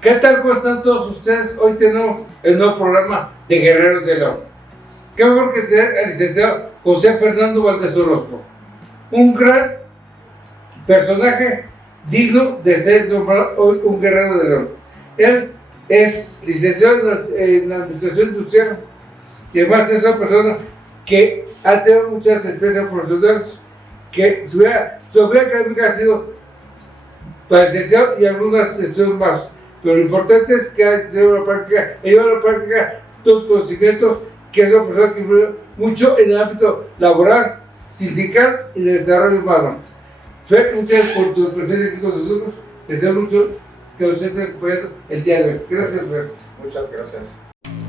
¿Qué tal? ¿Cómo están todos ustedes? Hoy tenemos el nuevo programa de Guerreros de León. Qué mejor que tener al licenciado José Fernando Valdés Orozco, un gran personaje digno de ser nombrado hoy un guerrero de León. Él es licenciado en Administración Industrial y además es una persona que ha tenido muchas experiencias profesionales, que su vida académica ha sido para licenciado y algunas estudios más. Pero lo importante es que ha llevado a la práctica dos conocimientos que es una persona que influye mucho en el ámbito laboral, sindical y de desarrollo humano. Fer, muchas gracias por tu presencia aquí con nosotros. Deseo mucho que usted esté acompañando el día de hoy. Gracias, Fer. Muchas gracias.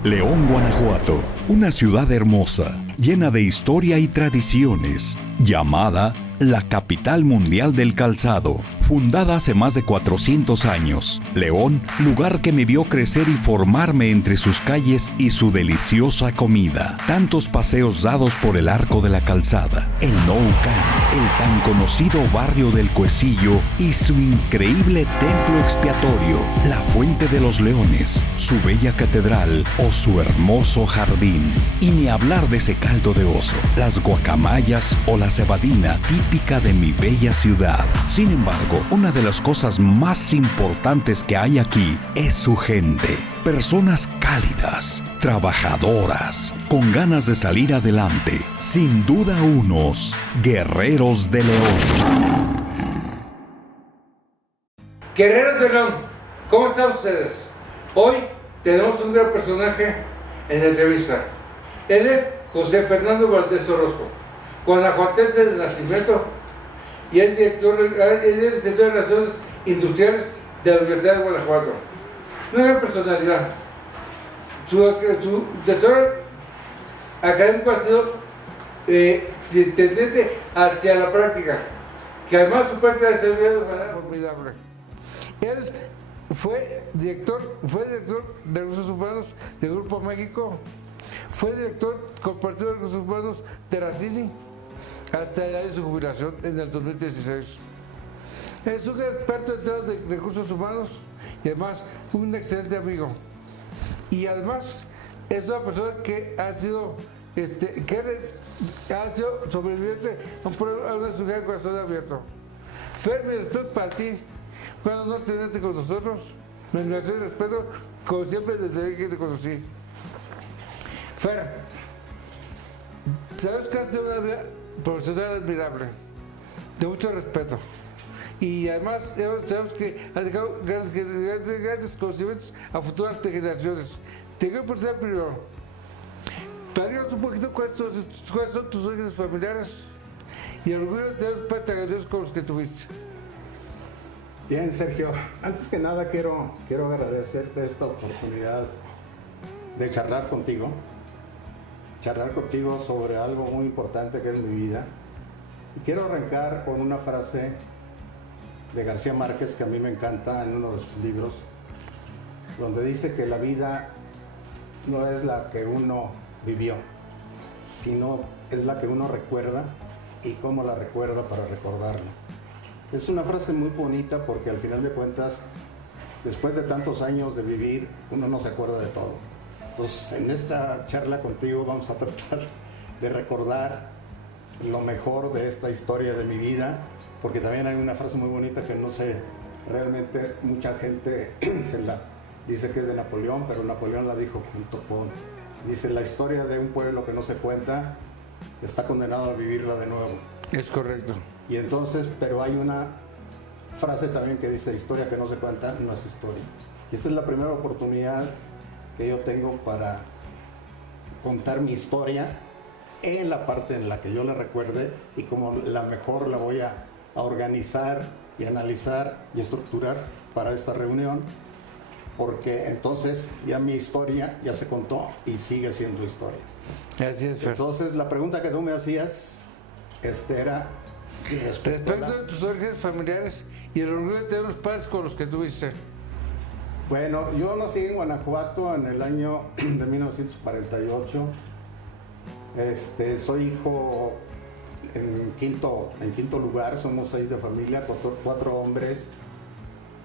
León, Guanajuato, una ciudad hermosa, llena de historia y tradiciones, llamada la capital mundial del calzado. Fundada hace más de 400 años, León, lugar que me vio crecer y formarme entre sus calles y su deliciosa comida. Tantos paseos dados por el Arco de la Calzada, el Nou-Can, el tan conocido barrio del Cuecillo y su increíble templo expiatorio, la Fuente de los Leones, su bella catedral o su hermoso jardín. Y ni hablar de ese caldo de oso, las guacamayas o la cebadina típica de mi bella ciudad. Sin embargo, una de las cosas más importantes que hay aquí es su gente. Personas cálidas, trabajadoras, con ganas de salir adelante. Sin duda unos guerreros de León. Guerreros de León, ¿cómo están ustedes? Hoy tenemos un gran personaje en la entrevista. Él es José Fernando Valdés Orozco, guanajuatense de nacimiento, y es director, es licenciado en Relaciones Industriales de la Universidad de Guanajuato. Una gran personalidad. Su desarrollo académico ha sido tendente hacia la práctica, que además su práctica ha sido de manera formidable. Él fue director de Recursos Humanos del Grupo México, fue director compartido de Recursos Humanos de Racini, hasta el año de su jubilación en el 2016. Es un experto en temas de recursos humanos y además un excelente amigo. Y además es una persona que ha sido, sobreviviente a una cirugía de corazón abierto. Fer, mi respeto para ti. Cuando no tenerte con nosotros, mi admiración y respeto, como siempre, desde que te conocí. Fer, sabes que has sido una vida profesional admirable, de mucho respeto, y además sabemos que has dejado grandes conocimientos a futuras generaciones. Te quiero preguntar primero, platícanos un poquito cuáles son tus orígenes familiares y el orgullo de tener padres tan grandiosos como los que tuviste. Bien, Sergio, antes que nada quiero agradecerte esta oportunidad de charlar contigo sobre algo muy importante que es mi vida. Y quiero arrancar con una frase de García Márquez que a mí me encanta en uno de sus libros, donde dice que la vida no es la que uno vivió, sino es la que uno recuerda y cómo la recuerda para recordarla. Es una frase muy bonita porque al final de cuentas, después de tantos años de vivir, uno no se acuerda de todo. Entonces, en esta charla contigo vamos a tratar de recordar lo mejor de esta historia de mi vida, porque también hay una frase muy bonita que no sé, realmente mucha gente se la dice que es de Napoleón, pero Napoleón la dijo junto con, dice, la historia de un pueblo que no se cuenta está condenado a vivirla de nuevo. Es correcto. Y entonces, pero hay una frase también que dice, historia que no se cuenta no es historia. Y esta es la primera oportunidad que yo tengo para contar mi historia en la parte en la que yo la recuerde y como la mejor la voy a organizar y analizar y estructurar para esta reunión, porque entonces ya mi historia ya se contó y sigue siendo historia. Así es, Fer. Entonces la pregunta que tú me hacías era respecto a tus orígenes familiares y el orgullo de tener los padres con los que tuviste. Bueno, yo nací en Guanajuato en el año de 1948. Soy hijo en quinto lugar, somos 6 de familia, 4 hombres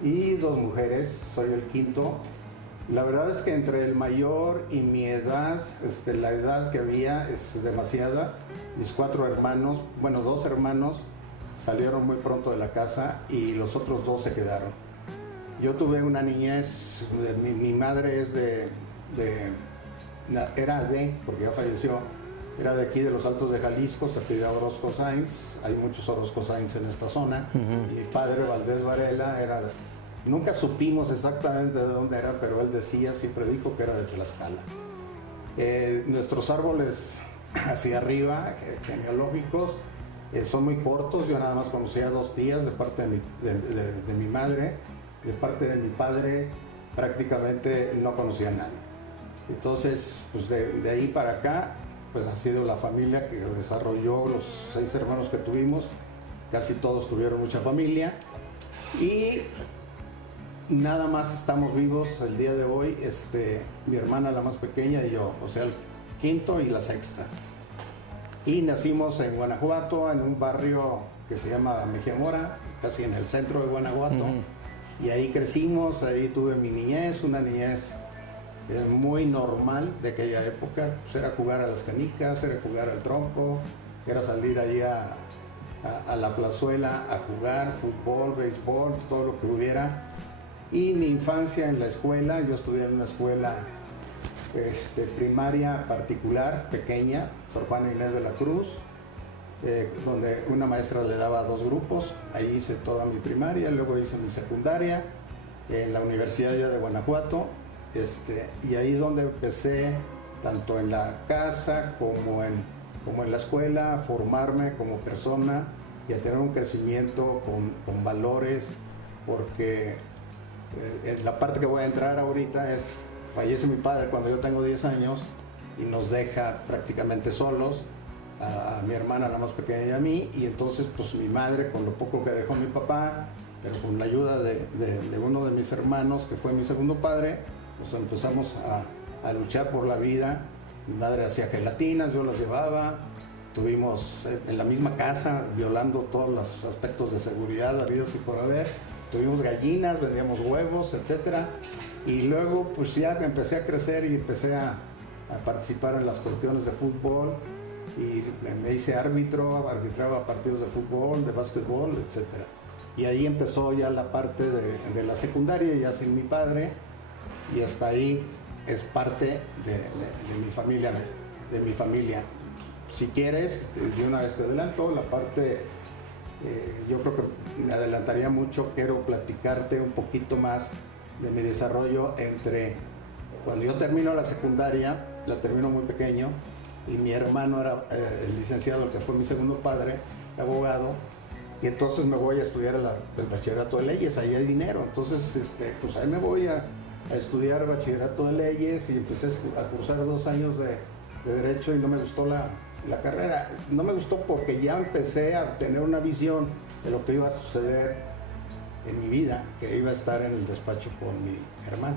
y 2 mujeres, soy el quinto. La verdad es que entre el mayor y mi edad, la edad que había es demasiada. Mis 4 hermanos, bueno, 2 hermanos salieron muy pronto de la casa y los otros 2 se quedaron. Yo tuve una niñez, mi madre es porque ya falleció, era de aquí de los Altos de Jalisco, se apellida Orozco Sáenz, hay muchos Orozco Sáenz en esta zona. Y mi padre, Valdés Varela, nunca supimos exactamente de dónde era, pero él siempre dijo que era de Tlaxcala. Nuestros árboles hacia arriba, genealógicos, son muy cortos. Yo nada más conocía 2 tías de parte de mi madre. De parte de mi padre prácticamente no conocía a nadie. Entonces, pues de ahí para acá, pues ha sido la familia que desarrolló los 6 hermanos que tuvimos. Casi todos tuvieron mucha familia. Y nada más estamos vivos el día de hoy, mi hermana la más pequeña y yo, o sea, el quinto y la sexta. Y nacimos en Guanajuato, en un barrio que se llama Mejía Mora, casi en el centro de Guanajuato. Y ahí crecimos, ahí tuve mi niñez, una niñez muy normal de aquella época. Pues era jugar a las canicas, era jugar al tronco, era salir allí a la plazuela a jugar fútbol, béisbol, todo lo que hubiera. Y mi infancia en la escuela, yo estudié en una escuela primaria particular, pequeña, Sor Juana Inés de la Cruz, donde una maestra le daba 2 grupos. Ahí hice toda mi primaria, luego hice mi secundaria en la Universidad ya de Guanajuato, y ahí donde empecé, tanto en la casa como en la escuela, a formarme como persona y a tener un crecimiento con valores, porque la parte que voy a entrar ahorita fallece mi padre cuando yo tengo 10 años y nos deja prácticamente solos, a mi hermana la más pequeña y a mí, y entonces pues mi madre, con lo poco que dejó mi papá, pero con la ayuda de uno de mis hermanos, que fue mi segundo padre, pues empezamos a luchar por la vida. Mi madre hacía gelatinas, yo las llevaba, tuvimos en la misma casa, violando todos los aspectos de seguridad habidos y por haber, tuvimos gallinas, vendíamos huevos, etcétera. Y luego pues ya empecé a crecer y empecé a participar en las cuestiones de fútbol, y me hice árbitro, arbitraba partidos de fútbol, de básquetbol, etc. Y ahí empezó ya la parte de la secundaria, ya sin mi padre, y hasta ahí es parte de mi familia, Si quieres, de una vez te adelanto, la parte, yo creo que me adelantaría mucho, quiero platicarte un poquito más de mi desarrollo entre cuando yo termino la secundaria, la termino muy pequeño, y mi hermano era el licenciado, el que fue mi segundo padre, abogado, y entonces me voy a estudiar el bachillerato de leyes, ahí hay dinero, entonces pues ahí me voy a estudiar bachillerato de leyes y empecé a cursar 2 años de derecho y no me gustó la carrera. No me gustó porque ya empecé a tener una visión de lo que iba a suceder en mi vida, que iba a estar en el despacho con mi hermano,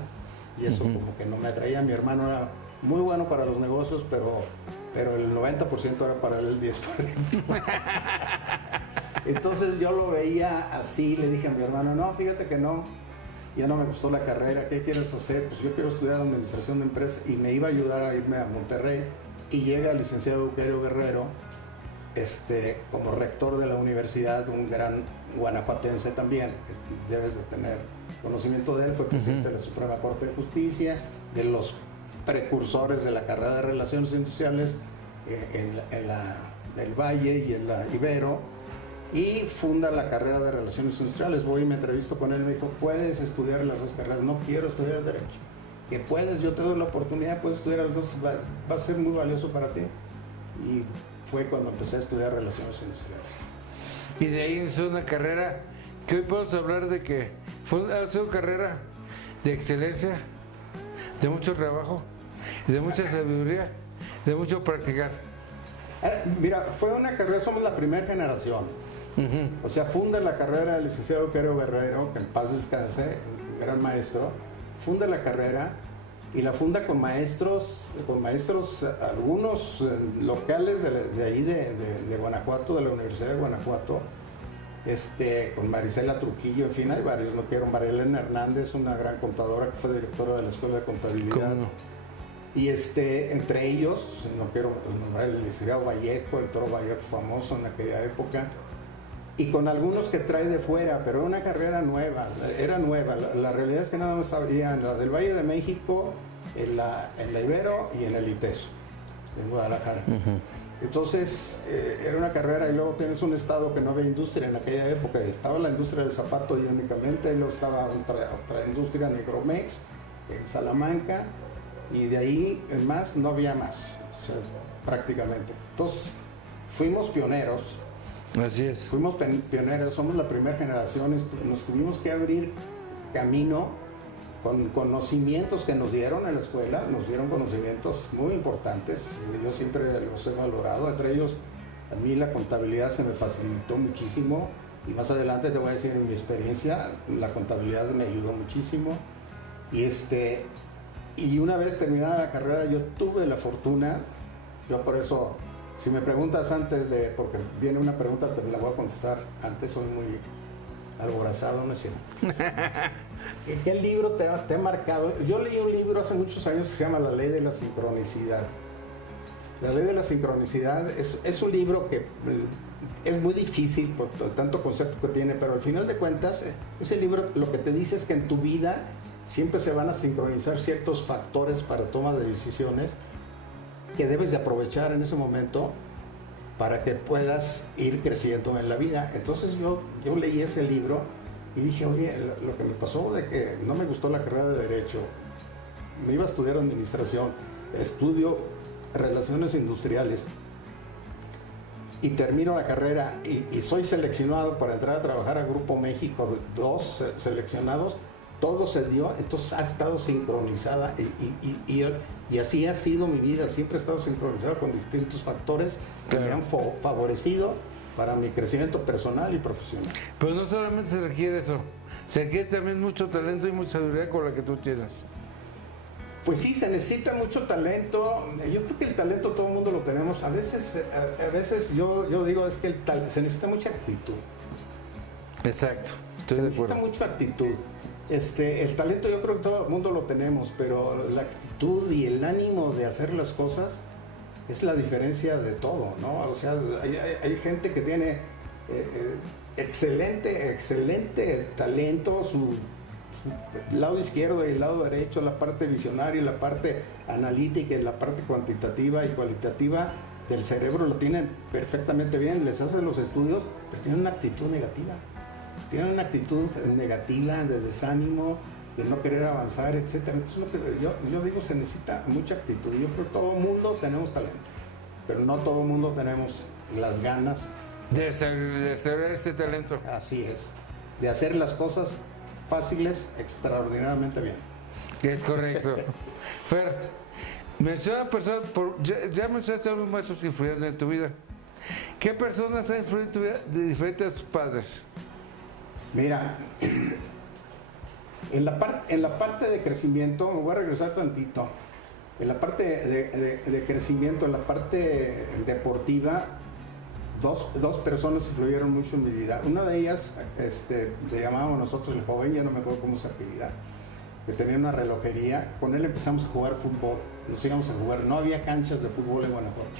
y eso como que no me atraía. Mi hermano era muy bueno para los negocios, pero el 90% era para él el 10%. Entonces yo lo veía así, le dije a mi hermano, no, fíjate que no, ya no me gustó la carrera, ¿qué quieres hacer? Pues yo quiero estudiar administración de empresas, y me iba a ayudar a irme a Monterrey, y llega el licenciado Euterio Guerrero, como rector de la universidad, un gran guanajuatense también, que debes de tener conocimiento de él, fue presidente de la Suprema Corte de Justicia, de los precursores de la carrera de Relaciones Industriales en el Valle y en la Ibero, y funda la carrera de Relaciones Industriales. Voy y me entrevisto con él y me dijo, puedes estudiar las 2 carreras, no quiero estudiar Derecho. Que puedes, yo te doy la oportunidad, puedes estudiar las 2, va a ser muy valioso para ti. Y fue cuando empecé a estudiar Relaciones Industriales. Y de ahí es una carrera que hoy podemos hablar de que ha sido una carrera de excelencia, de mucho trabajo, de mucha sabiduría, de mucho practicar. Mira, fue una carrera, somos la primera generación. O sea, funda la carrera el licenciado Euterio Guerrero, que en paz descanse, un gran maestro, funda la carrera y la funda con maestros algunos locales de ahí de Guanajuato, de la Universidad de Guanajuato, con Marisela Trujillo, en fin, hay varios, no quiero, Marilena Hernández, una gran contadora que fue directora de la Escuela de Contabilidad. ¿Cómo no? Y entre ellos, no quiero nombrar el licenciado Vallejo, el Toro Vallejo famoso en aquella época, y con algunos que trae de fuera, pero una carrera nueva, era nueva. La realidad es que nada más sabían la del Valle de México, en la Ibero y en el ITESO, en Guadalajara. Entonces, era una carrera, y luego tienes un estado que no había industria en aquella época. Estaba la industria del zapato y únicamente, y luego estaba otra industria, Negromex, en Salamanca, y de ahí en más no había más, o sea, prácticamente. Entonces, fuimos pioneros. Así es. Fuimos pioneros, somos la primera generación, nos tuvimos que abrir camino con conocimientos que nos dieron en la escuela, nos dieron conocimientos muy importantes, yo siempre los he valorado, entre ellos a mí la contabilidad se me facilitó muchísimo, y más adelante te voy a decir en mi experiencia, la contabilidad me ayudó muchísimo, y una vez terminada la carrera yo tuve la fortuna, yo por eso, si me preguntas antes porque viene una pregunta, te la voy a contestar antes, soy muy alborazado, ¿no es cierto? ¿Qué libro te ha marcado? Yo leí un libro hace muchos años que se llama La Ley de la Sincronicidad. La Ley de la Sincronicidad es un libro que es muy difícil por tanto concepto que tiene, pero al final de cuentas, ese libro lo que te dice es que en tu vida siempre se van a sincronizar ciertos factores para toma de decisiones que debes de aprovechar en ese momento para que puedas ir creciendo en la vida. Entonces yo leí ese libro y dije, oye, lo que me pasó de que no me gustó la carrera de Derecho, me iba a estudiar Administración, estudio Relaciones Industriales y termino la carrera y soy seleccionado para entrar a trabajar a Grupo México, 2 seleccionados, todo se dio, entonces ha estado sincronizada y así ha sido mi vida, siempre he estado sincronizada con distintos factores que me han favorecido para mi crecimiento personal y profesional. Pero no solamente se requiere eso, se requiere también mucho talento y mucha sabiduría con la que tú tienes. Pues sí, se necesita mucho talento. Yo creo que el talento todo el mundo lo tenemos. A veces yo digo es que se necesita mucha actitud. Exacto, Se necesita mucha actitud. El talento yo creo que todo el mundo lo tenemos, pero la actitud y el ánimo de hacer las cosas es la diferencia de todo, ¿no? O sea, hay gente que tiene excelente talento, su lado izquierdo y el lado derecho, la parte visionaria, la parte analítica y la parte cuantitativa y cualitativa del cerebro lo tienen perfectamente bien, les hacen los estudios, pero tienen una actitud negativa. Tienen una actitud negativa, de desánimo, de no querer avanzar, etc. Entonces, yo digo, se necesita mucha actitud. Yo creo que todo el mundo tenemos talento, pero no todo el mundo tenemos las ganas de desarrollar ese talento. Así es, de hacer las cosas fáciles extraordinariamente bien. Es correcto. Fer, menciona personas, ya mencionaste a los maestros que influyeron en tu vida. ¿Qué personas han influido en tu vida de diferente a tus padres? Mira, en la parte de crecimiento, me voy a regresar tantito, en la parte de crecimiento, en la parte deportiva, dos personas influyeron mucho en mi vida. Una de ellas, le llamábamos nosotros el joven, ya no me acuerdo cómo se apellida, que tenía una relojería. Con él empezamos a jugar fútbol, nos íbamos a jugar, no había canchas de fútbol en Guanajuato.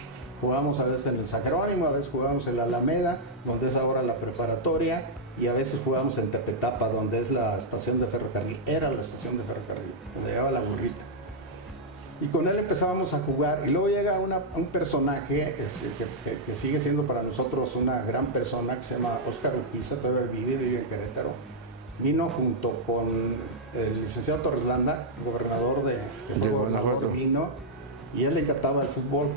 Jugábamos a veces en el San Jerónimo, a veces jugábamos en la Alameda, donde es ahora la preparatoria, y a veces jugábamos en Tepetapa, donde es la estación de ferrocarril, era la estación de ferrocarril, donde llevaba la burrita. Y con él empezábamos a jugar, y luego llega un personaje que sigue siendo para nosotros una gran persona, que se llama Óscar Urquiza, todavía vive en Querétaro. Vino junto con el licenciado Torres Landa, gobernador de Guanajuato, vino, y él le encantaba el fútbol.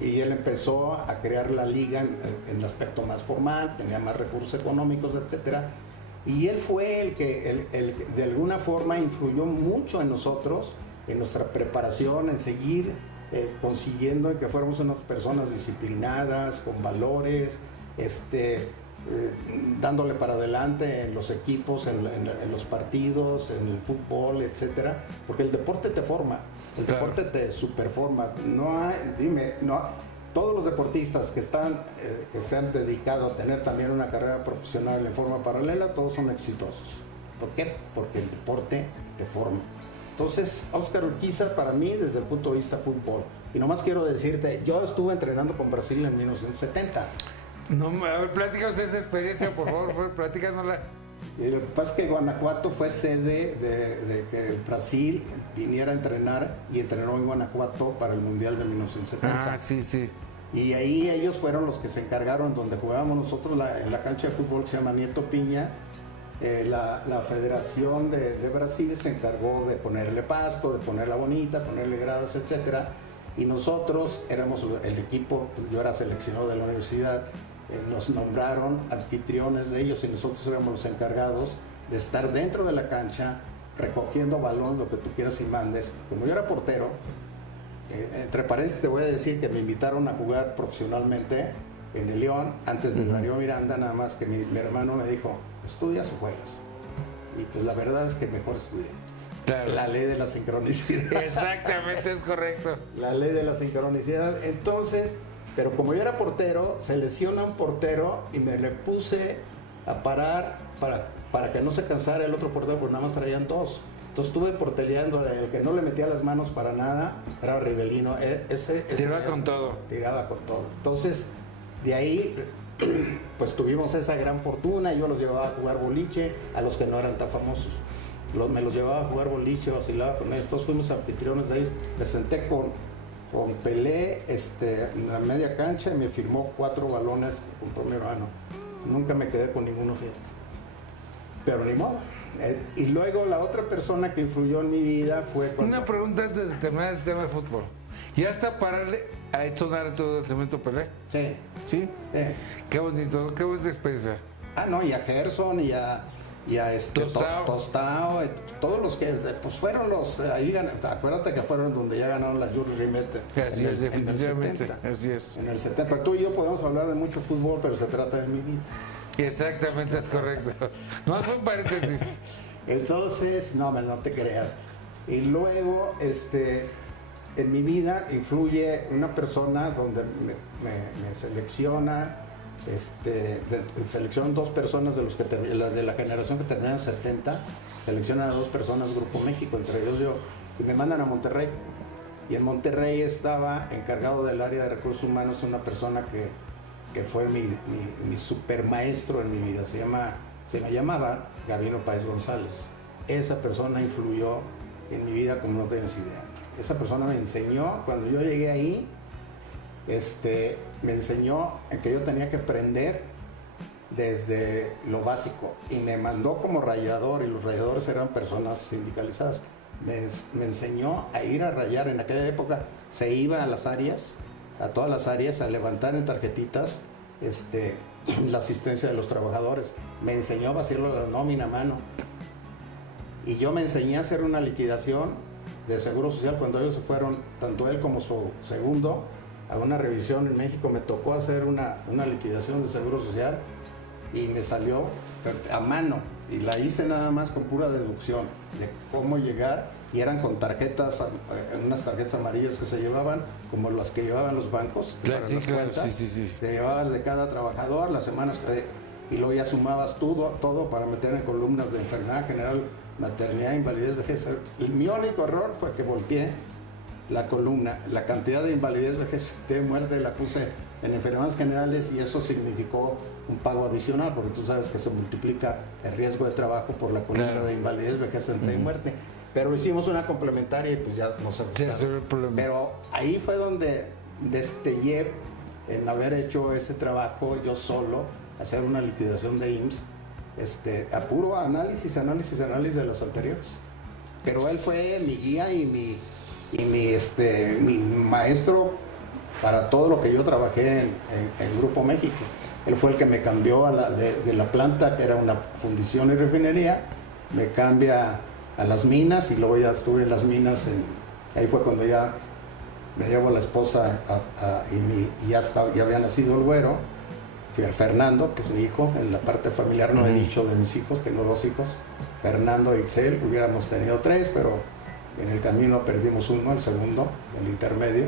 Y él empezó a crear la liga en el aspecto más formal, tenía más recursos económicos, etc. Y él fue el que de alguna forma influyó mucho en nosotros, en nuestra preparación, en seguir consiguiendo que fuéramos unas personas disciplinadas, con valores, dándole para adelante en los equipos, en los partidos, en el fútbol, etc. Porque el deporte te forma. El deporte te superforma. todos los deportistas que se han dedicado a tener también una carrera profesional en forma paralela, todos son exitosos. ¿Por qué? Porque el deporte te forma. Entonces, Óscar Urquiza para mí desde el punto de vista fútbol. Y nomás quiero decirte, yo estuve entrenando con Brasil en 1970. No, a ver, platícanos esa experiencia, por favor, platícanosla. Y lo que pasa es que Guanajuato fue sede de que Brasil viniera a entrenar y entrenó en Guanajuato para el Mundial de 1970. Ah, sí, sí. Y ahí ellos fueron los que se encargaron, donde jugábamos nosotros en la cancha de fútbol que se llama Nieto Piña. La Federación de Brasil se encargó de ponerle pasto, de ponerla bonita, ponerle gradas, etcétera. Y nosotros éramos el equipo, yo era seleccionado de la universidad, nos nombraron anfitriones de ellos y nosotros éramos los encargados de estar dentro de la cancha recogiendo balón, lo que tú quieras y mandes. Como yo era portero, entre paréntesis te voy a decir que me invitaron a jugar profesionalmente en el León antes de Darío Miranda, nada más que mi hermano me dijo, ¿estudias o juegas? Y pues la verdad es que mejor estudié. Claro. La ley de la sincronicidad. Exactamente, es correcto. La ley de la sincronicidad. Entonces, pero como yo era portero, se lesiona un portero y me le puse a parar para que no se cansara el otro portero, porque nada más traían dos. Entonces estuve portereando, el que no le metía las manos para nada era Rivelino. Tiraba con todo. Tiraba con todo. Entonces, de ahí, pues tuvimos esa gran fortuna. Yo los llevaba a jugar boliche, a los que no eran tan famosos. Me los llevaba a jugar boliche, vacilaba con ellos. Todos fuimos anfitriones de ellos. Me senté con Pelé en la media cancha y me firmó 4 balones que compró mi hermano. Nunca me quedé con ninguno, fíjate. Pero ni modo. Y luego la otra persona que influyó en mi vida fue... Una pregunta antes de terminar el tema de fútbol. ¿Ya hasta pararle a entonar todo el cemento Pelé? Sí. ¿Sí? Qué bonito, qué buena experiencia. Ah, no, y a Gerson y a Tostao, todos los que pues fueron los ahí acuérdate que fueron donde ya ganaron la Jules Rimet así es, definitivamente, así es. En el 70, pero tú y yo podemos hablar de mucho fútbol, pero se trata de mi vida. Exactamente, es correcto. No fue un paréntesis. Entonces, no te creas. Y luego, en mi vida influye una persona donde me selecciona. Seleccionan 2 personas de la generación que terminó en 70, seleccionan a 2 personas Grupo México, entre ellos yo, y me mandan a Monterrey. Y en Monterrey estaba encargado del área de recursos humanos una persona que fue mi super maestro en mi vida, se me llamaba Gabino Páez González. Esa persona influyó en mi vida como no tienes idea. Esa persona me enseñó, cuando yo llegué ahí, me enseñó que yo tenía que aprender desde lo básico y me mandó como rayador, y los rayadores eran personas sindicalizadas. Me enseñó a ir a rayar. En aquella época se iba a las áreas, a todas las áreas, a levantar en tarjetitas la asistencia de los trabajadores. Me enseñó a vaciarlo la nómina a mano y yo me enseñé a hacer una liquidación de Seguro Social cuando ellos se fueron, tanto él como su segundo, a una revisión en México. Me tocó hacer una liquidación de Seguro Social y me salió a mano y la hice nada más con pura deducción de cómo llegar, y eran con tarjetas, unas tarjetas amarillas que se llevaban como las que llevaban los bancos. Sí, claro, sí. Se llevaban de cada trabajador las semanas y luego ya sumabas todo para meter en columnas de enfermedad general, maternidad, invalidez, vejez. Mi único error fue que volteé la columna, la cantidad de invalidez, vejez, de muerte la puse en enfermedades generales, y eso significó un pago adicional, porque tú sabes que se multiplica el riesgo de trabajo por la columna, claro, de invalidez, vejez, y muerte. Pero hicimos una complementaria y pues ya no se ajustaba. Pero ahí fue donde destellé en haber hecho ese trabajo yo solo, hacer una liquidación de IMSS, a puro análisis de los anteriores. Pero él fue mi guía y mi maestro para todo lo que yo trabajé en Grupo México. Él fue el que me cambió de la planta, que era una fundición y refinería, me cambia a las minas, y luego ya estuve en las minas. Ahí fue cuando ya me llevo a la esposa y ya había nacido el güero, Fernando, que es mi hijo. En la parte familiar no he dicho de mis hijos, tengo 2 hijos, Fernando y Ixel. Hubiéramos tenido 3, pero en el camino perdimos uno, el segundo, el intermedio.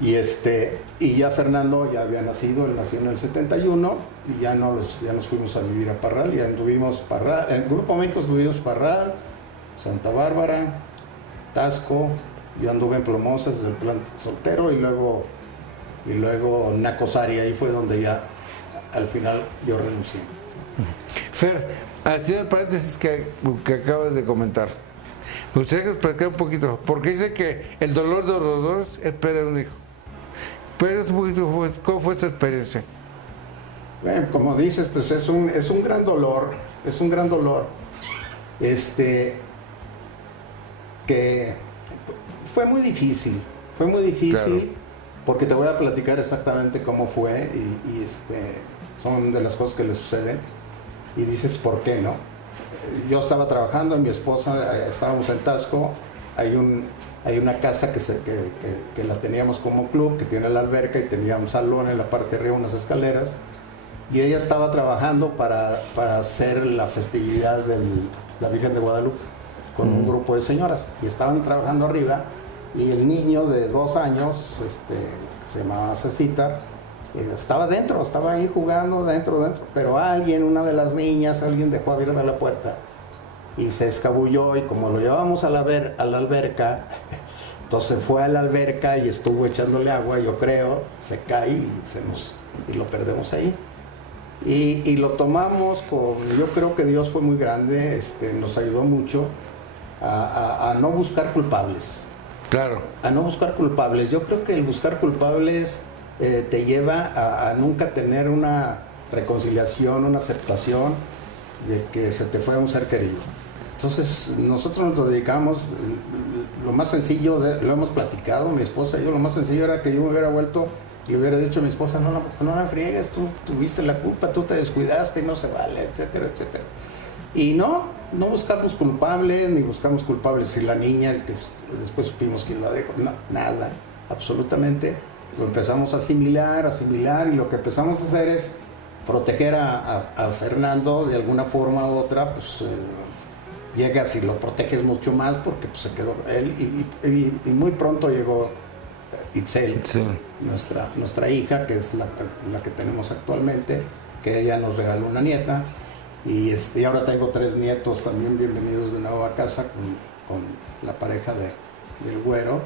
Y ya Fernando ya había nacido, él nació en el 71 y ya nos fuimos a vivir a Parral, ya anduvimos Parral, en Grupo México estuvimos Parral, Santa Bárbara, Tasco, yo anduve en Plomosas desde el plan soltero y luego Nacosari, ahí fue donde ya al final yo renuncié. Fer, haciendo el paréntesis que acabas de comentar, me gustaría que nos platicara un poquito, porque dice que el dolor de los dolores es perder un hijo. Pero un poquito, ¿cómo fue esta experiencia? Bueno, como dices, pues es un gran dolor, que fue muy difícil, claro. Porque te voy a platicar exactamente cómo fue y son de las cosas que le suceden y dices por qué, ¿no? Yo estaba trabajando, mi esposa, estábamos en Tasco, hay una casa que la teníamos como club, que tiene la alberca y tenía un salón en la parte de arriba, unas escaleras, y ella estaba trabajando para hacer la festividad de la Virgen de Guadalupe con un grupo de señoras, y estaban trabajando arriba, y el niño de 2 años, se llamaba Cecita, estaba ahí jugando dentro, pero una de las niñas, alguien dejó abierta la puerta y se escabulló, y como lo llevamos a la alberca, entonces fue a la alberca y estuvo echándole agua, yo creo, se cae y lo perdemos ahí. Y lo tomamos yo creo que Dios fue muy grande, nos ayudó mucho a no buscar culpables. Claro. A no buscar culpables. Yo creo que el buscar culpables te lleva a nunca tener una reconciliación, una aceptación de que se te fue un ser querido. Entonces nosotros nos dedicamos, lo más sencillo, lo hemos platicado, mi esposa y yo, lo más sencillo era que yo me hubiera vuelto y le hubiera dicho a mi esposa, no la friegues, tú tuviste la culpa, tú te descuidaste y no se vale, etcétera, etcétera. Y no buscamos culpables, ni buscamos culpables si la niña, que después supimos quién la dejó, no, nada, absolutamente. Lo empezamos a asimilar, y lo que empezamos a hacer es proteger a Fernando de alguna forma u otra, pues llegas y lo proteges mucho más porque pues, se quedó él y muy pronto llegó Itzel, sí. nuestra hija, que es la que tenemos actualmente, que ella nos regaló una nieta y ahora tengo 3 nietos también, bienvenidos de nuevo a casa con la pareja del güero,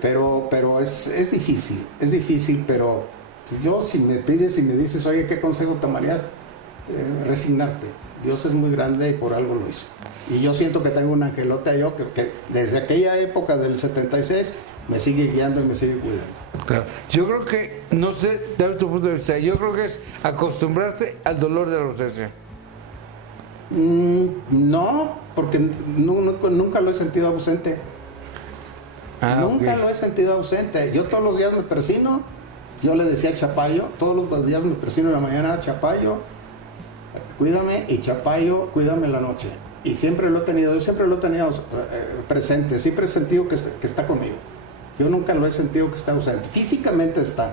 pero es difícil, pero yo si me pides y me dices, oye, ¿qué consejo tomarías? Resignarte. Dios es muy grande y por algo lo hizo. Y yo siento que tengo un angelote yo que desde aquella época del 76 me sigue guiando y me sigue cuidando. Claro. Yo creo que, no sé, dame tu punto de vista, yo creo que es acostumbrarse al dolor de la ausencia. No, porque nunca lo he sentido ausente. Nunca lo he sentido ausente. Yo todos los días me persino, yo le decía a Chapayo, todos los días me persino en la mañana, Chapayo, cuídame, y Chapayo, cuídame en la noche. Y siempre lo he tenido, presente, siempre he sentido que está conmigo. Yo nunca lo he sentido que está ausente. Físicamente está.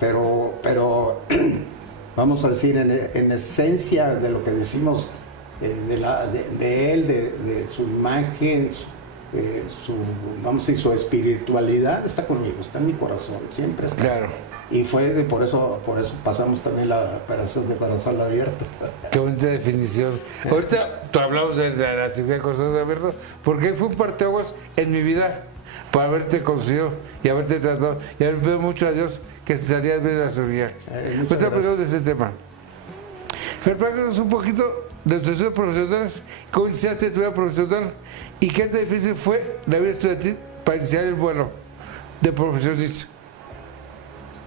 Pero vamos a decir, en esencia de lo que decimos de él, de su imagen, su espiritualidad, está conmigo, está en mi corazón, siempre está. Claro. Y por eso pasamos también la operación de corazón abierto. Qué bonita definición. Ahorita tú hablamos de la cirugía de corazón abierto, porque fue un parteaguas en mi vida para haberte conocido y haberte tratado y haber pedido mucho a Dios que se salía bien de la cirugía. Ahorita hablamos de ese tema. Fer, platícanos un poquito de tus estudios profesionales, cómo iniciaste tu vida profesional y qué tan difícil fue la vida estudiantil para iniciar el vuelo de profesionista.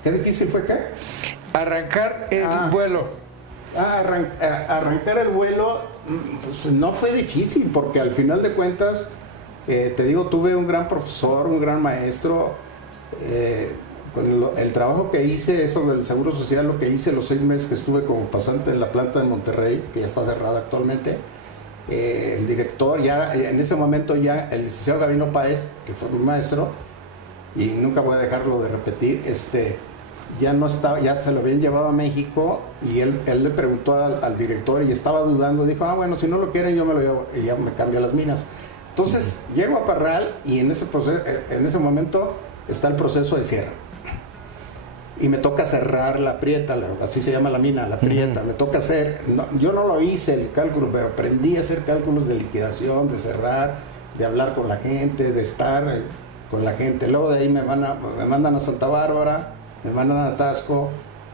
¿Qué difícil fue qué? Arrancar el vuelo. Arrancar el vuelo pues, no fue difícil, porque al final de cuentas, te digo, tuve un gran profesor, un gran maestro. Con el trabajo que hice, eso del Seguro Social, lo que hice los 6 meses que estuve como pasante en la planta de Monterrey, que ya está cerrada actualmente, el director, ya en ese momento ya el licenciado Gabino Páez, que fue mi maestro, y nunca voy a dejarlo de repetir, ya no estaba, ya se lo habían llevado a México, y él le preguntó al director y estaba dudando, dijo, bueno, si no lo quieren yo me lo llevo, y ya me cambio a las minas. Entonces, llego a Parral y en ese momento está el proceso de cierre. Y me toca cerrar la Prieta, así se llama la mina, la Prieta. Me toca hacer, yo no lo hice el cálculo, pero aprendí a hacer cálculos de liquidación, de cerrar, de hablar con la gente, de estar con la gente. Luego de ahí me mandan a Santa Bárbara, me mandan a Taxco,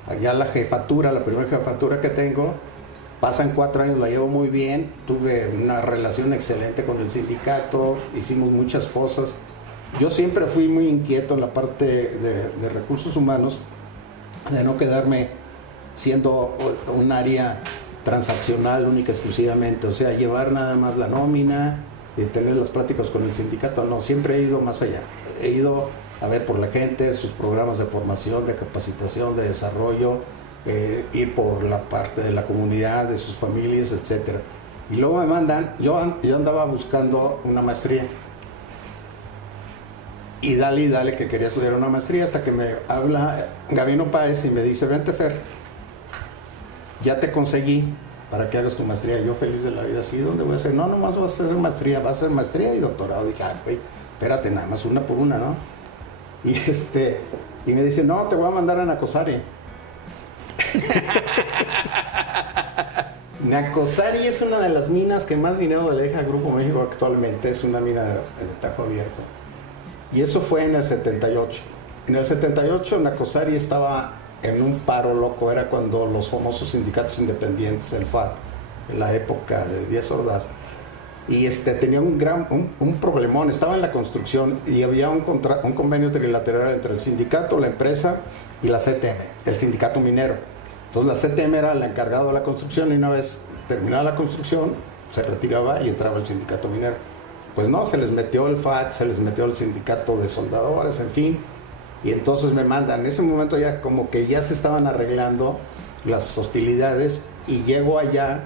allá la jefatura, la primera jefatura que tengo. Pasan 4 años, la llevo muy bien, tuve una relación excelente con el sindicato, hicimos muchas cosas. Yo siempre fui muy inquieto en la parte de recursos humanos, de no quedarme siendo un área transaccional única exclusivamente, o sea, llevar nada más la nómina, tener las prácticas con el sindicato, no, siempre he ido más allá. He ido a ver por la gente, sus programas de formación, de capacitación, de desarrollo, ir por la parte de la comunidad, de sus familias, etcétera. Y luego me mandan, yo andaba buscando una maestría. Y dale que quería estudiar una maestría, hasta que me habla Gabino Páez y me dice, vente Fer, ya te conseguí para que hagas tu maestría. Y yo feliz de la vida, ¿sí? ¿Dónde voy a hacer? No, nomás vas a hacer maestría, vas a hacer maestría y doctorado. Dije, güey, espérate, nada más una por una, ¿no? Y me dice, no, te voy a mandar a Nacosari. Nacosari es una de las minas que más dinero le deja a Grupo México actualmente, es una mina de tajo abierto. Y eso fue en el 78. En el 78 Nacosari estaba en un paro loco, era cuando los famosos sindicatos independientes, el FAT, en la época de Díaz Ordaz, y tenía un problemón, estaba en la construcción y había un convenio trilateral entre el sindicato, la empresa y la CTM, el sindicato minero. Entonces la CTM era la encargada de la construcción y una vez terminada la construcción se retiraba y entraba el sindicato minero. Pues no, se les metió el FAT, se les metió el sindicato de soldadores, en fin, y entonces me mandan. En ese momento ya como que ya se estaban arreglando las hostilidades y llego allá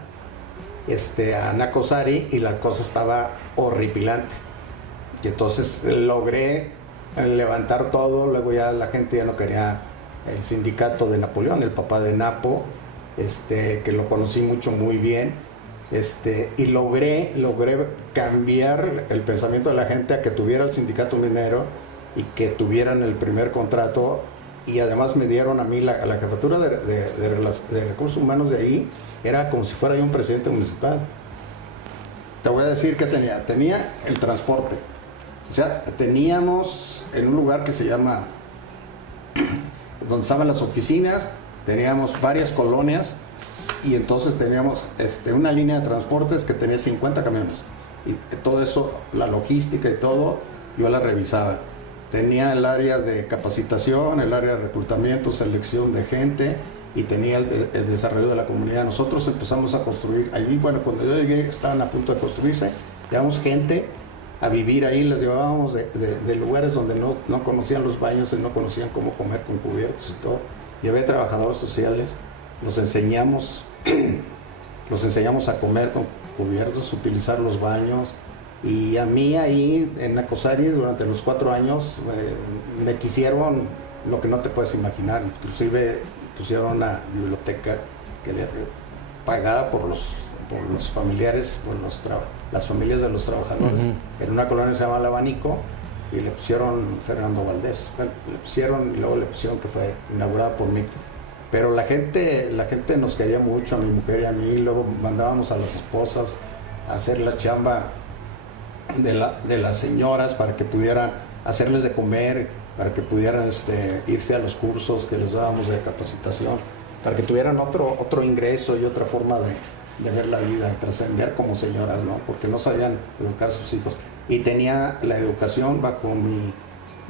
a Nacosari y la cosa estaba horripilante. Y entonces logré levantar todo, luego ya la gente ya no quería el sindicato de Napoleón, el papá de Napo, que lo conocí muy bien. Y logré cambiar el pensamiento de la gente a que tuviera el sindicato minero y que tuvieran el primer contrato, y además me dieron a mí la jefatura de recursos humanos de ahí, era como si fuera yo un presidente municipal. Te voy a decir que tenía el transporte, o sea, teníamos en un lugar que se llama, donde estaban las oficinas, teníamos varias colonias. Y entonces teníamos una línea de transportes que tenía 50 camiones. Y todo eso, la logística y todo, yo la revisaba. Tenía el área de capacitación, el área de reclutamiento, selección de gente, y tenía el desarrollo de la comunidad. Nosotros empezamos a construir allí, bueno, cuando yo llegué estaban a punto de construirse, llevamos gente a vivir ahí, las llevábamos de lugares donde no conocían los baños y no conocían cómo comer con cubiertos y todo. Llevé trabajadores sociales. Los enseñamos a comer con cubiertos, utilizar los baños, y a mí ahí en Nacosari durante los 4 años me quisieron lo que no te puedes imaginar. Inclusive pusieron una biblioteca pagada por los familiares, las familias de los trabajadores. En una colonia se llama El Abanico y le pusieron Fernando Valdés. Bueno, le pusieron y luego le pusieron que fue inaugurada por mí. Pero la gente nos quería mucho, a mi mujer y a mí. Luego mandábamos a las esposas a hacer la chamba de las señoras para que pudieran hacerles de comer, para que pudieran irse a los cursos que les dábamos de capacitación, para que tuvieran otro ingreso y otra forma de ver la vida, de trascender como señoras, ¿no? Porque no sabían educar a sus hijos. Y tenía la educación bajo mi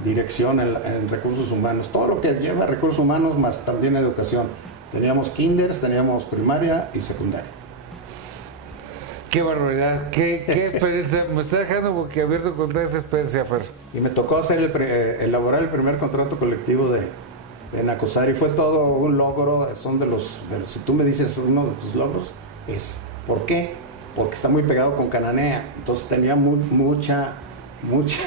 dirección en recursos humanos, todo lo que lleva recursos humanos más también educación. Teníamos kinders, teníamos primaria y secundaria. Qué barbaridad, qué experiencia. Me está dejando boquiabierto con toda esa experiencia, Fer. Y me tocó elaborar el primer contrato colectivo de Nacosari. Fue todo un logro. Son si tú me dices uno de tus logros, es. ¿Por qué? Porque está muy pegado con Cananea. Entonces tenía mucha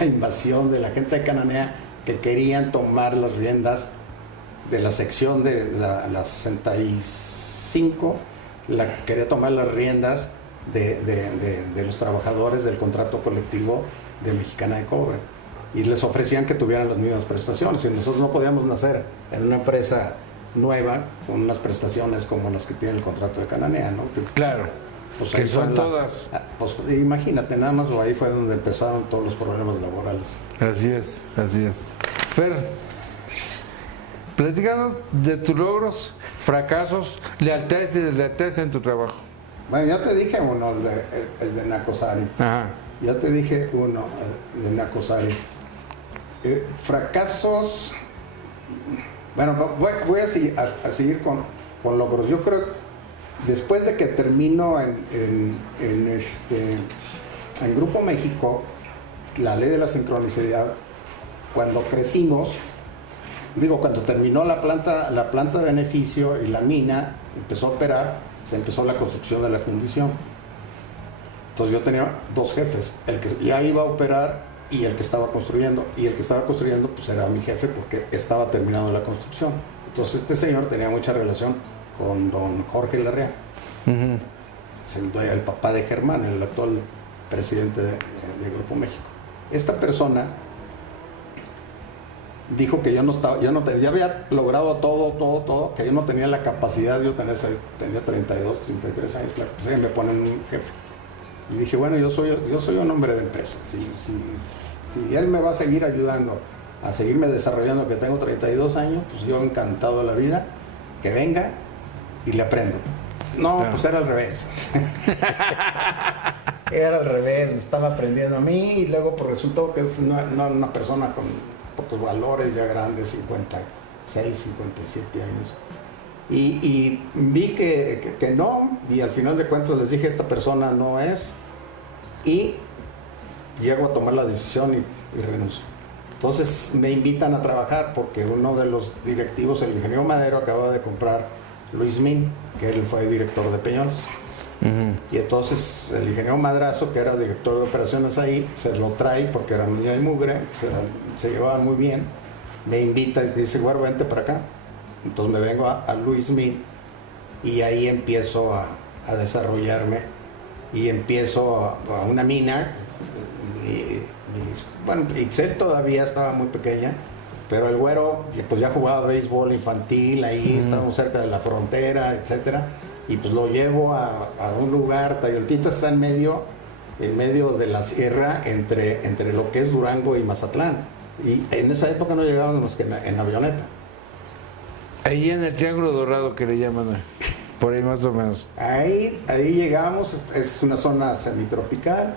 invasión de la gente de Cananea que querían tomar las riendas de la sección de la 65, quería tomar las riendas de los trabajadores del contrato colectivo de Mexicana de Cobre. Y les ofrecían que tuvieran las mismas prestaciones. Y nosotros no podíamos nacer en una empresa nueva con unas prestaciones como las que tiene el contrato de Cananea, ¿no? Claro, pues que son todas. Pues imagínate, nada más ahí fue donde empezaron todos los problemas laborales. Así es, así es. Fer, platícanos de tus logros, fracasos, lealtades y deslealtades en tu trabajo. Bueno, ya te dije uno, el de Nacosari. Ajá. Ya te dije uno, el de Nacosari. Fracasos. Bueno, voy a seguir con logros. Yo creo que después de que termino en Grupo México, la ley de la sincronicidad, cuando crecimos, cuando terminó la planta de beneficio y la mina empezó a operar, se empezó la construcción de la fundición. Entonces yo tenía dos jefes, el que ya iba a operar y el que estaba construyendo. Y el que estaba construyendo pues era mi jefe porque estaba terminando la construcción. Entonces este señor tenía mucha relación con don Jorge Larrea, el papá de Germán, el actual presidente de Grupo México. Esta persona dijo que yo ya había logrado todo, que yo no tenía la capacidad. Yo tenía 32, 33 años, me ponen un jefe. Y dije, bueno, yo soy un hombre de empresa. Si él me va a seguir ayudando a seguirme desarrollando, que tengo 32 años, pues yo encantado de la vida, que venga y le aprendo. No, claro. Pues era al revés. Era al revés, me estaba aprendiendo a mí y luego pues resultó que es una persona con pocos valores, ya grande, 56, 57 años. Y vi que no, y al final de cuentas les dije, esta persona no es, y llego a tomar la decisión y renuncio. Entonces me invitan a trabajar porque uno de los directivos, el ingeniero Madero, acababa de comprar Luis Min, que él fue director de Peñones. Y entonces el ingeniero Madrazo, que era director de operaciones ahí, se lo trae porque era niña de mugre, se llevaban muy bien, me invita y dice, güero, vente para acá. Entonces me vengo a Luis Min y ahí empiezo a desarrollarme y empiezo a una mina. Bueno, Ixel todavía estaba muy pequeña, pero el güero pues ya jugaba béisbol infantil, ahí estábamos cerca de la frontera, etcétera, y pues lo llevo a un lugar. Tayoltita está en medio de la sierra entre lo que es Durango y Mazatlán, y en esa época no llegábamos más que en avioneta. Ahí en el Triángulo Dorado, que le llaman, por ahí más o menos. Ahí llegamos, es una zona semitropical,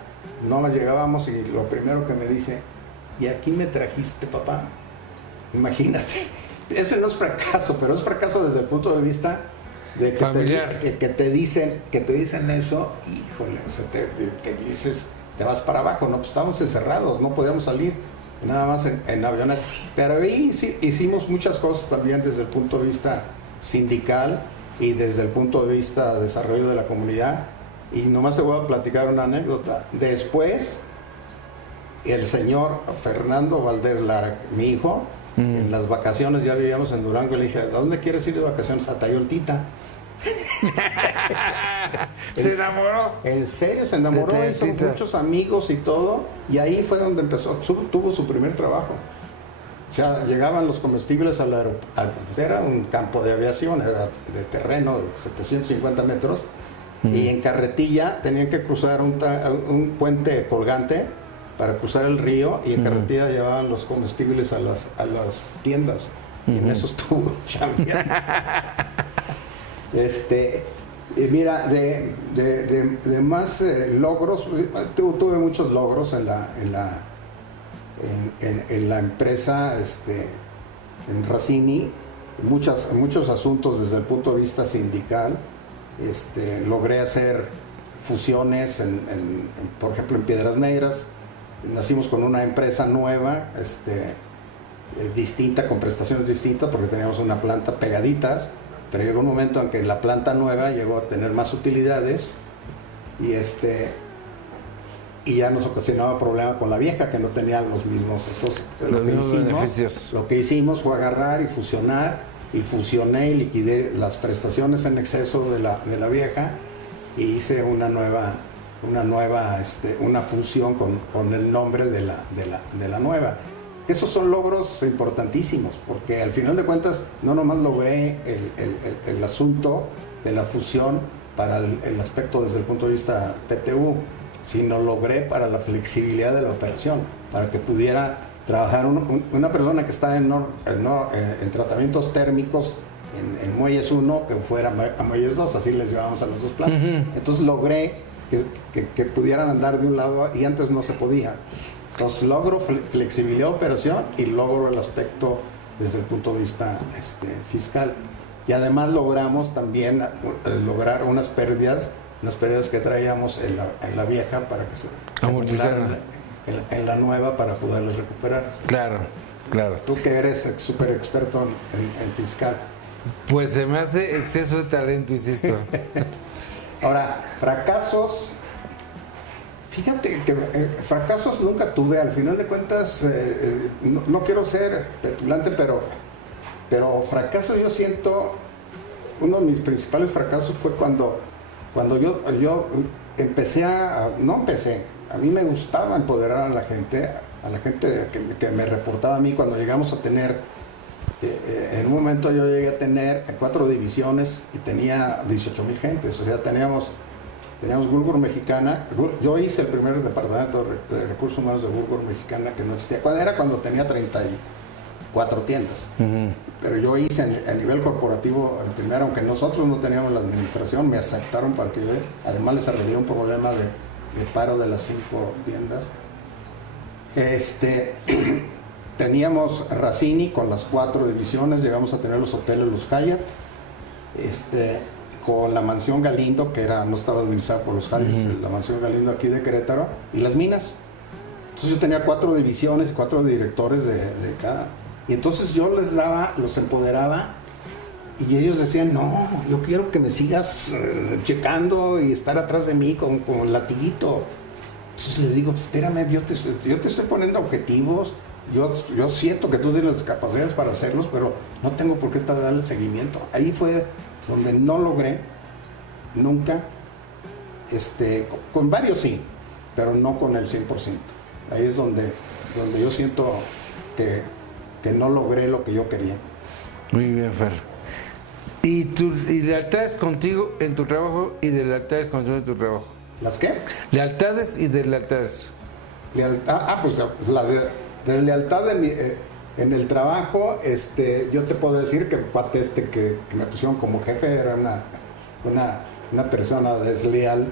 no llegábamos y lo primero que me dice, ¿y aquí me trajiste, papá? Imagínate, ese no es fracaso, pero es fracaso desde el punto de vista de que te dicen eso, híjole, o sea, te dices, te vas para abajo, no, pues estábamos encerrados, no podíamos salir, nada más en avioneta. Pero ahí sí, hicimos muchas cosas también desde el punto de vista sindical y desde el punto de vista de desarrollo de la comunidad. Y nomás te voy a platicar una anécdota. Después, el señor Fernando Valdés Lara, mi hijo, en las vacaciones, ya vivíamos en Durango, y le dije, ¿a dónde quieres ir de vacaciones? A Tayoltita. ¿Se enamoró? En serio, se enamoró, hizo muchos amigos y todo, y ahí fue donde empezó, tuvo su primer trabajo. O sea, llegaban los comestibles al aeropuerto, era un campo de aviación, era de terreno de 750 metros, y en carretilla tenían que cruzar un puente colgante para cruzar el río, y en carretilla llevaban los comestibles a las tiendas, y en eso estuvo chambeando. Mira, de más logros, tuve muchos logros en la empresa, en Racini, muchos asuntos desde el punto de vista sindical. Logré hacer fusiones, por ejemplo, en Piedras Negras. Nacimos con una empresa nueva, distinta, con prestaciones distintas, porque teníamos una planta pegaditas, pero llegó un momento en que la planta nueva llegó a tener más utilidades y ya nos ocasionaba problema con la vieja, que no tenía los mismos. Entonces, lo que hicimos fue agarrar y fusionar, y fusioné y liquidé las prestaciones en exceso de la vieja, y hice una fusión con el nombre de la nueva. Esos son logros importantísimos, porque al final de cuentas no nomás logré el asunto de la fusión para el aspecto desde el punto de vista PTU, sino logré para la flexibilidad de la operación, para que pudiera trabajar una persona que está en tratamientos térmicos en Muelles 1, que fuera a Muelles 2, así les llevamos a las dos plantas. Entonces logré que pudieran andar de un lado y antes no se podía. Entonces logro flexibilidad de operación y logro el aspecto desde el punto de vista fiscal. Y además logramos también lograr unas pérdidas que traíamos en la vieja para que se amortizaran en la nueva para poderlos recuperar. Claro. Tú que eres súper experto en fiscal. Pues se me hace exceso de talento, insisto. Ahora, fracasos. Fíjate que fracasos nunca tuve. Al final de cuentas, no quiero ser petulante, pero fracaso yo siento. Uno de mis principales fracasos fue cuando yo empecé a mí me gustaba empoderar a la gente que me reportaba a mí cuando llegamos a tener, en un momento yo llegué a tener 4 divisiones y tenía 18,000 gentes, o sea, teníamos Bulgur Mexicana. Yo hice el primer departamento de recursos humanos de Bulgur Mexicana, que no existía, cuando tenía 34 tiendas. Pero yo hice a nivel corporativo el primero, aunque nosotros no teníamos la administración, me aceptaron para que yo, además les arreglé un problema de paro de las 5 tiendas. Teníamos Racini con las 4 divisiones, llegamos a tener los hoteles, los Hyatt, con la mansión Galindo, que no estaba administrada por los Hyatt, la mansión Galindo aquí de Querétaro, y las minas. Entonces yo tenía 4 divisiones, 4 directores de cada. Y entonces yo los empoderaba, y ellos decían, no, yo quiero que me sigas checando y estar atrás de mí con el latiguito. Entonces les digo, espérame, yo te estoy poniendo objetivos, yo siento que tú tienes las capacidades para hacerlos, pero no tengo por qué darle seguimiento. Ahí fue donde no logré nunca, con varios sí, pero no con el 100%. Ahí es donde yo siento que no logré lo que yo quería. Muy bien, Fer. ¿Y lealtades contigo en tu trabajo y de lealtades contigo en tu trabajo? ¿Las qué? Lealtades y deslealtades. Pues la deslealtad en el trabajo, yo te puedo decir que el cuate que me pusieron como jefe era una persona desleal.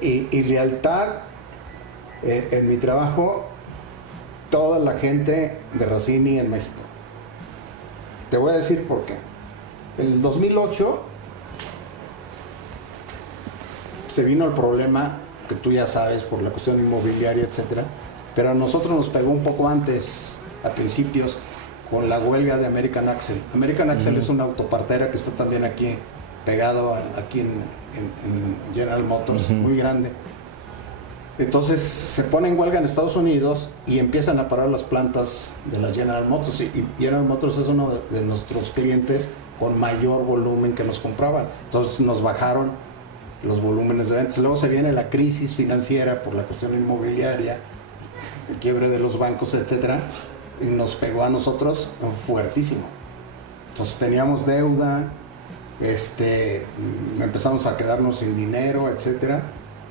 Y lealtad en mi trabajo, toda la gente de Racini en México. Te voy a decir por qué. En el 2008 se vino el problema que tú ya sabes por la cuestión inmobiliaria, etcétera, pero a nosotros nos pegó un poco antes, a principios, con la huelga de American Axle. American Axle es una autopartera que está también aquí pegado aquí en General Motors, muy grande. Entonces se pone en huelga en Estados Unidos y empiezan a parar las plantas de la General Motors, y General Motors es uno de nuestros clientes con mayor volumen que nos compraban. Entonces nos bajaron los volúmenes de ventas. Luego se viene la crisis financiera por la cuestión inmobiliaria, el quiebre de los bancos, etcétera, y nos pegó a nosotros fuertísimo. Entonces teníamos deuda, empezamos a quedarnos sin dinero, etcétera,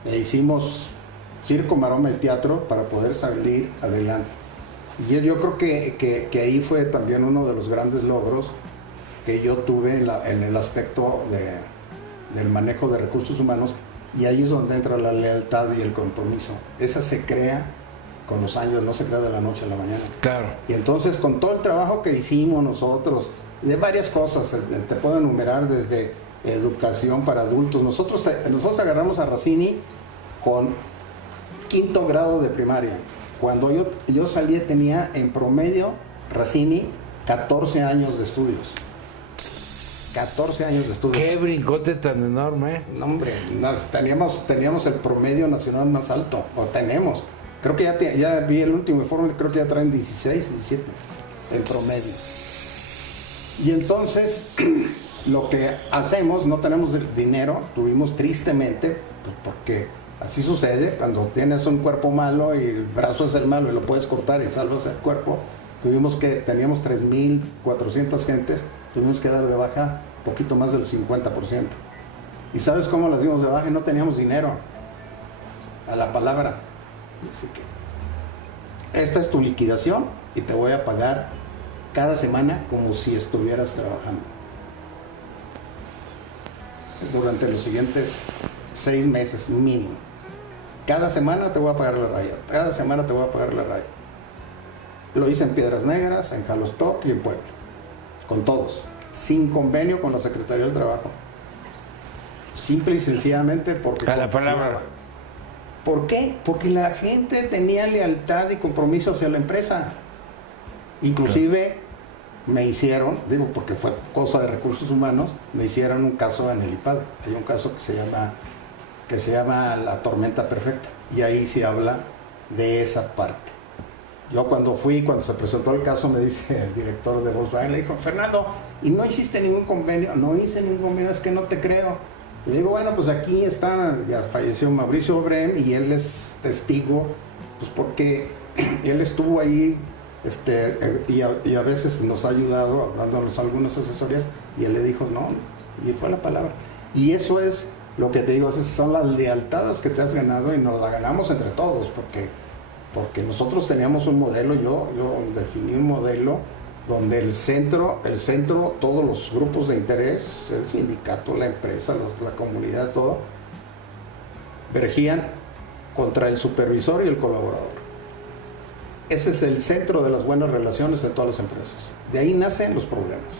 e hicimos circo, maroma y teatro para poder salir adelante. Y yo creo que ahí fue también uno de los grandes logros que yo tuve en el aspecto del manejo de recursos humanos, y ahí es donde entra la lealtad y el compromiso. Esa se crea con los años, no se crea de la noche a la mañana. Claro. Y entonces con todo el trabajo que hicimos nosotros, de varias cosas, te puedo enumerar desde educación para adultos. Nosotros agarramos a Racini con 5º grado de primaria. Cuando yo salí tenía en promedio Racini 14 años de estudios. 14 años de estudios. ¡Qué brincote tan enorme! No, hombre, teníamos el promedio nacional más alto, o tenemos. Creo que ya vi el último informe, creo que ya traen 16, 17 en promedio. Y entonces lo que hacemos, no tenemos dinero, tuvimos tristemente, pues porque así sucede, cuando tienes un cuerpo malo y el brazo es el malo y lo puedes cortar y salvas el cuerpo, teníamos 3.400 gentes, tuvimos que dar de baja poquito más del 50%. ¿Y sabes cómo las dimos de baja? No teníamos dinero, a la palabra. Así que esta es tu liquidación y te voy a pagar cada semana como si estuvieras trabajando. Durante los siguientes 6 meses mínimo. Cada semana te voy a pagar la raya. Cada semana te voy a pagar la raya. Lo hice en Piedras Negras, en Jalostoc y en Puebla. Con todos. Sin convenio con la Secretaría del Trabajo. Simple y sencillamente porque... A la palabra. ¿Por qué? Porque la gente tenía lealtad y compromiso hacia la empresa. Inclusive me hicieron, digo porque fue cosa de recursos humanos, me hicieron un caso en el IPAD. Hay un caso que se llama la tormenta perfecta. Y ahí se habla de esa parte. Yo cuando se presentó el caso, me dice el director de Volkswagen, le dijo, Fernando, ¿y no hiciste ningún convenio? No hice ningún convenio, es que no te creo. Le digo, bueno, pues aquí está, ya falleció Mauricio Obrem y él es testigo, pues porque él estuvo ahí y a veces nos ha ayudado dándonos algunas asesorías y él le dijo, no, y fue la palabra. Y eso es lo que te digo, esas son las lealtades que te has ganado y nos la ganamos entre todos, porque nosotros teníamos un modelo, yo definí un modelo donde el centro, todos los grupos de interés, el sindicato, la empresa, la comunidad, todo, vergían contra el supervisor y el colaborador. Ese es el centro de las buenas relaciones en todas las empresas. De ahí nacen los problemas.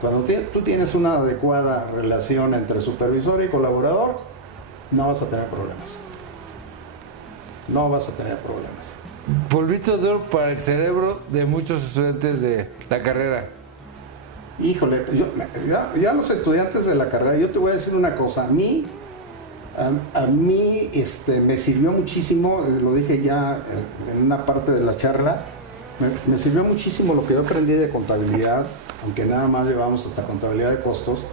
Cuando tú tienes una adecuada relación entre supervisor y colaborador, no vas a tener problemas. No vas a tener problemas. Polvito de oro para el cerebro de muchos estudiantes de la carrera. Híjole, ya los estudiantes de la carrera, yo te voy a decir una cosa, a mí me sirvió muchísimo, lo dije ya en una parte de la charla, me sirvió muchísimo lo que yo aprendí de contabilidad, aunque nada más llevamos hasta contabilidad de costos,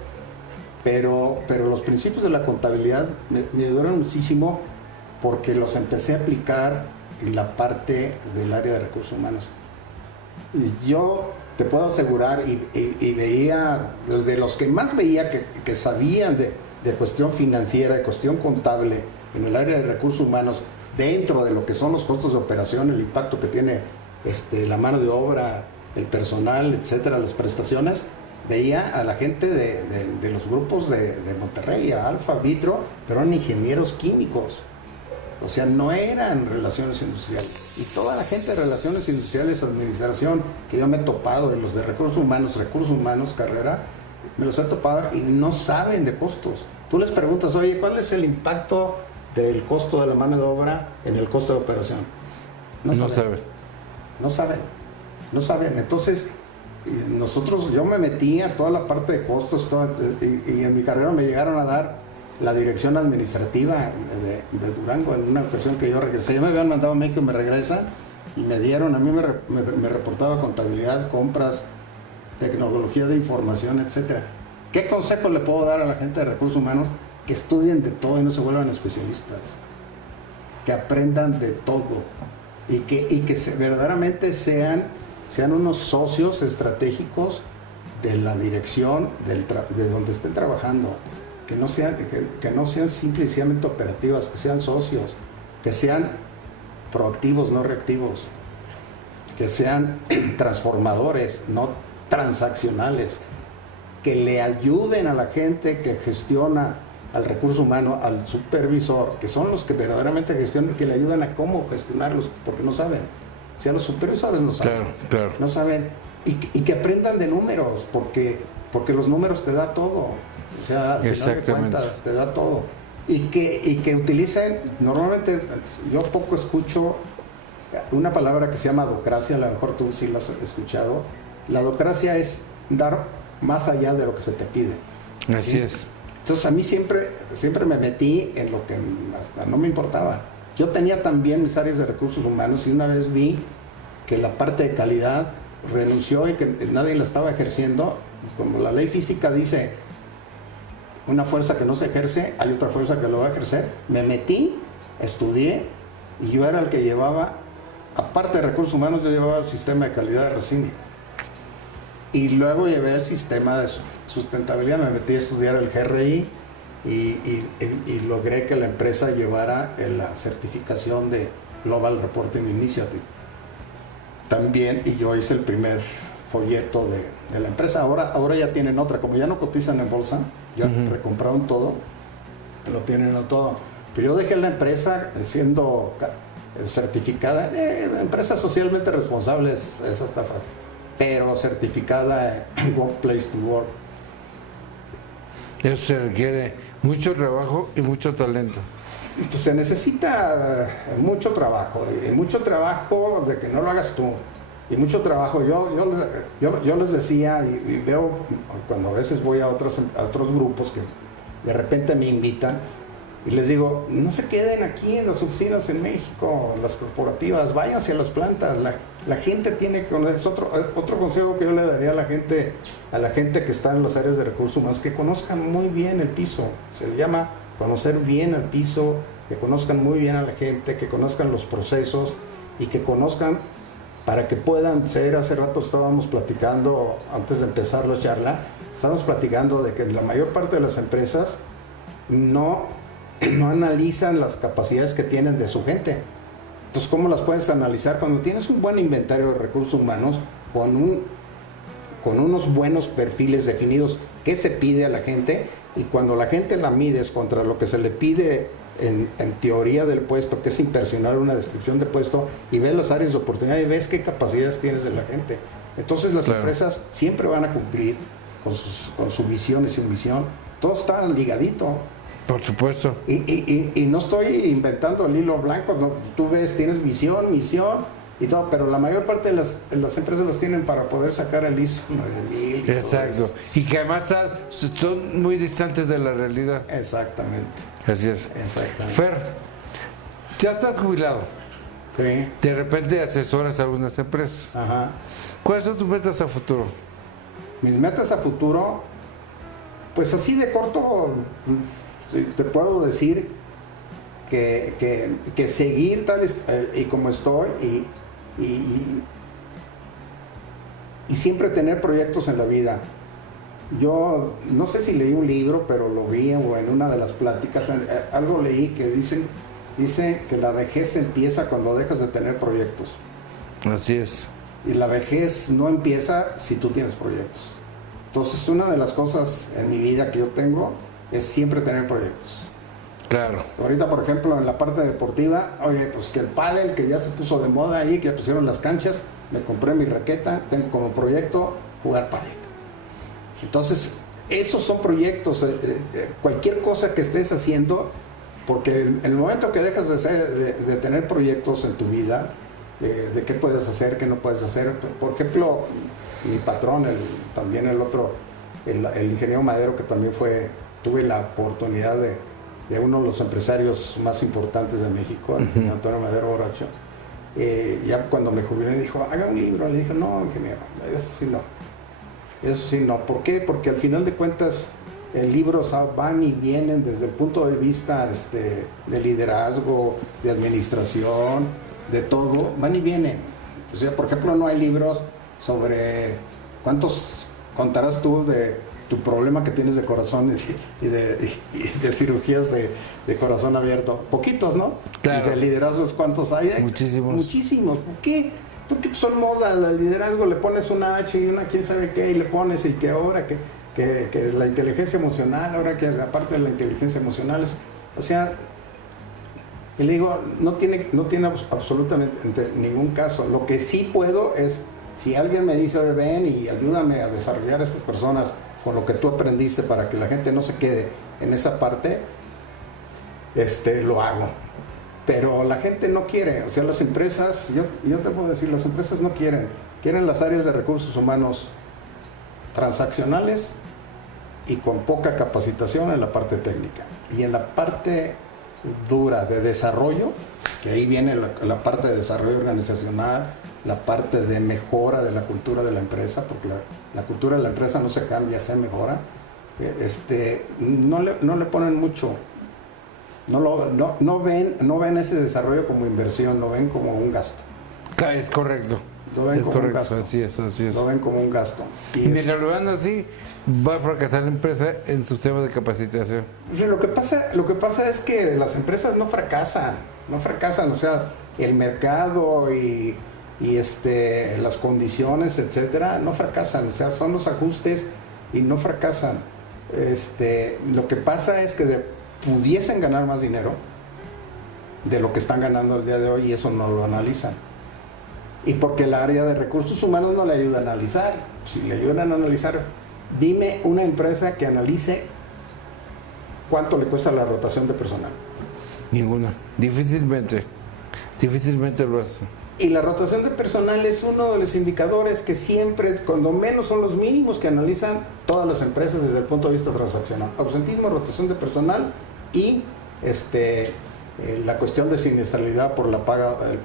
pero los principios de la contabilidad me ayudaron muchísimo porque los empecé a aplicar en la parte del área de recursos humanos. Y yo te puedo asegurar, y veía, de los que más veía que sabían de cuestión financiera, de cuestión contable, en el área de recursos humanos, dentro de lo que son los costos de operación, el impacto que tiene la mano de obra, el personal, etcétera, las prestaciones, veía a la gente de los grupos de Monterrey, a Alfa, Vitro, pero eran ingenieros químicos. O sea, no eran relaciones industriales. Y toda la gente de relaciones industriales, administración, que yo me he topado, de los de recursos humanos, carrera, me los he topado y no saben de costos. Tú les preguntas, oye, ¿cuál es el impacto del costo de la mano de obra en el costo de operación? No saben. Entonces, yo me metí a toda la parte de costos y en mi carrera me llegaron a dar la dirección administrativa de Durango en una ocasión que yo regresé. Ya me habían mandado a México y me regresan y me dieron, a mí me reportaba contabilidad, compras, tecnología de información, etcétera. ¿Qué consejo le puedo dar a la gente de recursos humanos? Que estudien de todo y no se vuelvan especialistas, que aprendan de todo y que verdaderamente sean unos socios estratégicos de la dirección de donde estén trabajando. Que no sean simplemente operativas, que sean socios, que sean proactivos, no reactivos, que sean transformadores, no transaccionales, que le ayuden a la gente que gestiona al recurso humano, al supervisor, que son los que verdaderamente gestionan, que le ayudan a cómo gestionarlos, porque no saben. O sea, los supervisores no saben. Claro. No saben. Y que aprendan de números, porque los números te da todo. O sea, al final de cuentas, te da todo. Y que utilicen, normalmente yo poco escucho una palabra que se llama docracia, a lo mejor tú sí la has escuchado. La docracia es dar más allá de lo que se te pide. Así ¿sí? es. Entonces a mí siempre me metí en lo que hasta no me importaba. Yo tenía también mis áreas de recursos humanos y una vez vi que la parte de calidad renunció y que nadie la estaba ejerciendo, como la ley física dice, una fuerza que no se ejerce, hay otra fuerza que lo va a ejercer. Me metí, estudié y yo era el que llevaba, aparte de recursos humanos, yo llevaba el sistema de calidad de Resini. Y luego llevé el sistema de sustentabilidad, me metí a estudiar el GRI y logré que la empresa llevara la certificación de Global Reporting Initiative. También, y yo hice el primer folleto de la empresa. Ahora ya tienen otra, como ya no cotizan en bolsa, ya recompraron todo, lo tienen todo. Pero yo dejé la empresa siendo certificada, empresa socialmente responsable, es hasta fácil, pero certificada en Workplace to Work. Eso se requiere mucho trabajo y mucho talento. Pues se necesita mucho trabajo de que no lo hagas tú, y mucho trabajo. Yo les decía, y veo cuando a veces voy a otros grupos que de repente me invitan, y les digo, no se queden aquí en las oficinas en México, en las corporativas, váyanse a las plantas. La gente tiene que, es otro consejo que yo le daría a la gente que está en las áreas de recursos humanos, que conozcan muy bien el piso. Se le llama conocer bien el piso, que conozcan muy bien a la gente, que conozcan los procesos y que conozcan para que puedan ser. Hace rato estábamos platicando, antes de empezar la charla, estábamos platicando de que la mayor parte de las empresas no analizan las capacidades que tienen de su gente. Entonces, ¿cómo las puedes analizar? Cuando tienes un buen inventario de recursos humanos, con unos buenos perfiles definidos, qué se pide a la gente, y cuando la gente la mides contra lo que se le pide en teoría del puesto, que es impersonal, una descripción de puesto, y ves las áreas de oportunidad y ves qué capacidades tienes de la gente. Entonces las empresas siempre van a cumplir con su visión y su misión. Todo está ligadito. Por supuesto. Y no estoy inventando el hilo blanco, ¿no? Tú ves, tienes visión, misión y todo, pero la mayor parte de las empresas las tienen para poder sacar el ISO 9000. Exacto. Y que además son muy distantes de la realidad. Exactamente. Así es. Exactamente. Fer, ya estás jubilado. Sí. De repente asesoras a algunas empresas. Ajá. ¿Cuáles son tus metas a futuro? Mis metas a futuro, pues así de corto, te puedo decir que seguir tal y como estoy y siempre tener proyectos en la vida. Yo no sé si leí un libro, pero lo vi o en una de las pláticas, algo leí que dice que la vejez empieza cuando dejas de tener proyectos. Así es. Y la vejez no empieza si tú tienes proyectos. Entonces, una de las cosas en mi vida que yo tengo es siempre tener proyectos. Claro. Ahorita, por ejemplo, en la parte deportiva, oye, pues que el pádel, que ya se puso de moda ahí, que ya pusieron las canchas, me compré mi raqueta, tengo como proyecto jugar pádel. Entonces, esos son proyectos, cualquier cosa que estés haciendo, porque en el momento que dejas de tener proyectos en tu vida, de qué puedes hacer, qué no puedes hacer. Por ejemplo, mi patrón, también el ingeniero Madero, que también tuve la oportunidad de uno de los empresarios más importantes de México, el ingeniero Antonio Madero Borracho. Ya cuando me jubilé me dijo, haga un libro. Le dije, no, ingeniero, eso sí no. ¿Por qué? Porque al final de cuentas libros van y vienen desde el punto de vista de liderazgo, de administración, de todo, van y vienen. O sea, por ejemplo, no hay libros sobre cuántos contarás tú de tu problema que tienes de corazón y de cirugías de corazón abierto. Poquitos, ¿no? Claro. Y de liderazgos, ¿cuántos hay? Muchísimos. Muchísimos. ¿Por qué? Porque son moda. El liderazgo le pones una H y una quién sabe qué, y le pones, y que ahora que la inteligencia emocional, ahora que aparte de la inteligencia emocional o sea, y le digo, no tiene absolutamente ningún caso. Lo que sí puedo es, si alguien me dice, oye, ven y ayúdame a desarrollar a estas personas con lo que tú aprendiste para que la gente no se quede en esa parte, lo hago. Pero la gente no quiere, o sea, las empresas, yo te puedo decir, las empresas no quieren las áreas de recursos humanos transaccionales y con poca capacitación en la parte técnica. Y en la parte dura de desarrollo, que ahí viene la parte de desarrollo organizacional, la parte de mejora de la cultura de la empresa, porque la cultura de la empresa no se cambia, se mejora. No le ponen mucho, no ven ese desarrollo como inversión, lo ven como un gasto. Claro, es correcto. Lo ven Es como correcto, un gasto. así es. Lo ven como un gasto. Y mientras lo vean así, va a fracasar la empresa en su tema de capacitación. Lo que pasa es que las empresas no fracasan, o sea, el mercado y las condiciones, etcétera, no fracasan, o sea, son los ajustes y no fracasan. Lo que pasa es que pudiesen ganar más dinero de lo que están ganando el día de hoy y eso no lo analizan. Y porque el área de recursos humanos no le ayuda a analizar. Si le ayudan a analizar, dime una empresa que analice cuánto le cuesta la rotación de personal. Ninguna. Difícilmente lo hace. Y la rotación de personal es uno de los indicadores que siempre, cuando menos, son los mínimos que analizan todas las empresas desde el punto de vista transaccional. Ausentismo, rotación de personal y la cuestión de siniestralidad por el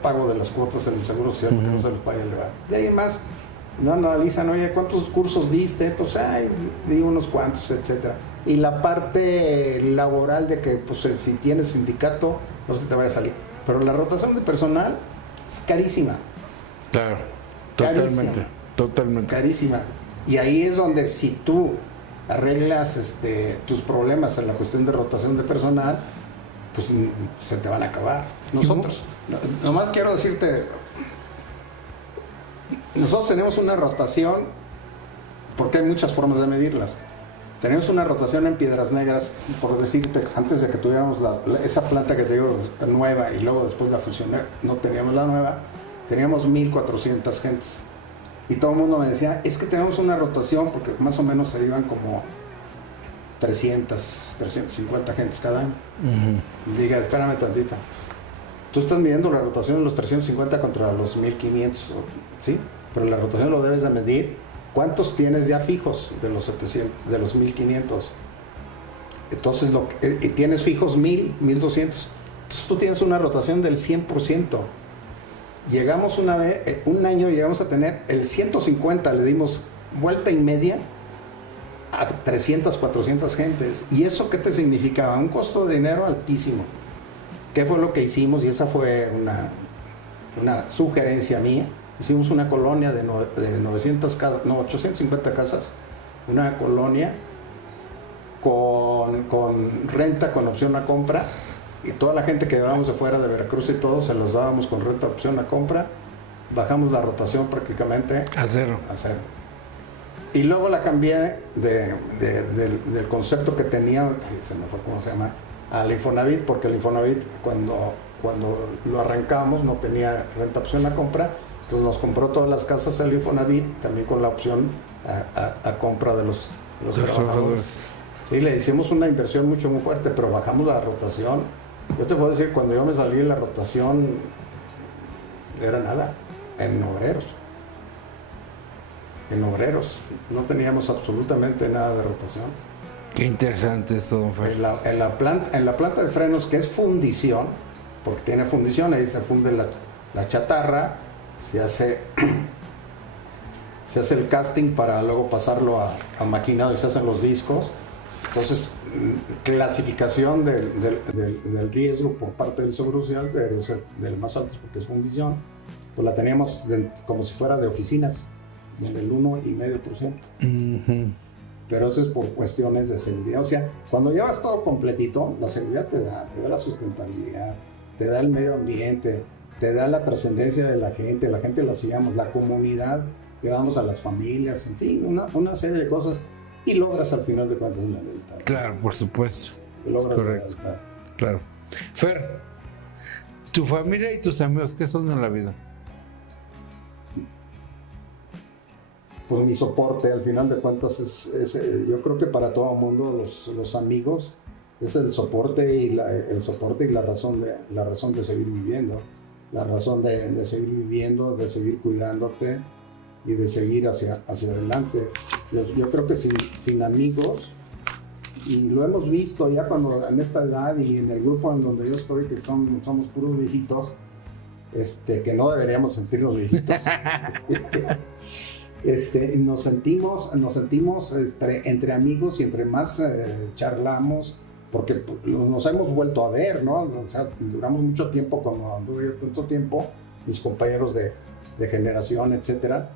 pago de las cuotas en el Seguro Social, porque no se les vaya a elevar. De ahí más, no analizan, oye, ¿cuántos cursos diste? Pues, di unos cuantos, etcétera. Y la parte laboral de que, pues, si tienes sindicato, no se te vaya a salir. Pero la rotación de personal es carísima. Claro, totalmente. Carísima. Y ahí es donde si tú arreglas tus problemas en la cuestión de rotación de personal, pues se te van a acabar. Nosotros, nomás quiero decirte, nosotros tenemos una rotación, porque hay muchas formas de medirlas. Tenemos una rotación en Piedras Negras, por decirte, antes de que tuviéramos esa planta que te digo nueva y luego después la fusioné, no teníamos la nueva, teníamos 1,400 gentes. Y todo el mundo me decía, es que tenemos una rotación, porque más o menos se iban como 350 gentes cada año. Y diga, espérame tantita. Tú estás midiendo la rotación de los 350 contra los 1,500, ¿sí? Pero la rotación lo debes de medir. ¿Cuántos tienes ya fijos de los 700, de los 1,500? Entonces, tienes fijos 1,000, 1,200. Entonces, tú tienes una rotación del 100%. Llegamos un año llegamos a tener el 150, le dimos vuelta y media a 300, 400 gentes. ¿Y eso qué te significaba? Un costo de dinero altísimo. ¿Qué fue lo que hicimos? Y esa fue una sugerencia mía. Hicimos una colonia de 900 casas, 850 casas, una colonia con renta, con opción a compra, y toda la gente que llevábamos de fuera de Veracruz y todo, se los dábamos con renta, opción a compra. Bajamos la rotación prácticamente a cero. Y luego la cambié del concepto que tenía, se me fue cómo se llama, al Infonavit, porque el Infonavit cuando lo arrancamos no tenía renta, opción a compra. Entonces nos compró todas las casas el Infonavit, también con la opción a compra de los trabajadores. Sí, le hicimos una inversión muy fuerte, pero bajamos la rotación. Yo te puedo decir, cuando yo me salí, la rotación era nada, en obreros. No teníamos absolutamente nada de rotación. Qué interesante esto, don Fer. En la planta de frenos, que es fundición, porque tiene fundición, ahí se funde la chatarra, se hace el casting para luego pasarlo a maquinado y se hacen los discos. Entonces, clasificación del riesgo por parte del Seguro Social, del más alto porque es fundición, pues la teníamos como si fuera de oficinas, en el 1,5%. Pero eso es por cuestiones de seguridad. O sea, cuando llevas todo completito, la seguridad te da la sustentabilidad, te da el medio ambiente, te da la trascendencia de la gente la hacíamos, la comunidad, llevamos a las familias, en fin, una serie de cosas, y logras al final de cuentas la lealtad. Claro, por supuesto. Es correcto. Claro. Fer, tu familia y tus amigos, ¿qué son en la vida? Pues mi soporte, al final de cuentas, yo creo que para todo el mundo los amigos es el soporte y la razón de seguir viviendo, la razón de seguir viviendo, de seguir cuidándote y de seguir hacia adelante. Yo creo que sin amigos y lo hemos visto ya cuando en esta edad y en el grupo en donde yo estoy, que somos puros viejitos, que no deberíamos sentirnos viejitos. Nos sentimos entre amigos y entre más charlamos, porque nos hemos vuelto a ver, ¿no? O sea, duramos mucho tiempo, como anduve yo tanto tiempo, mis compañeros de generación, etcétera,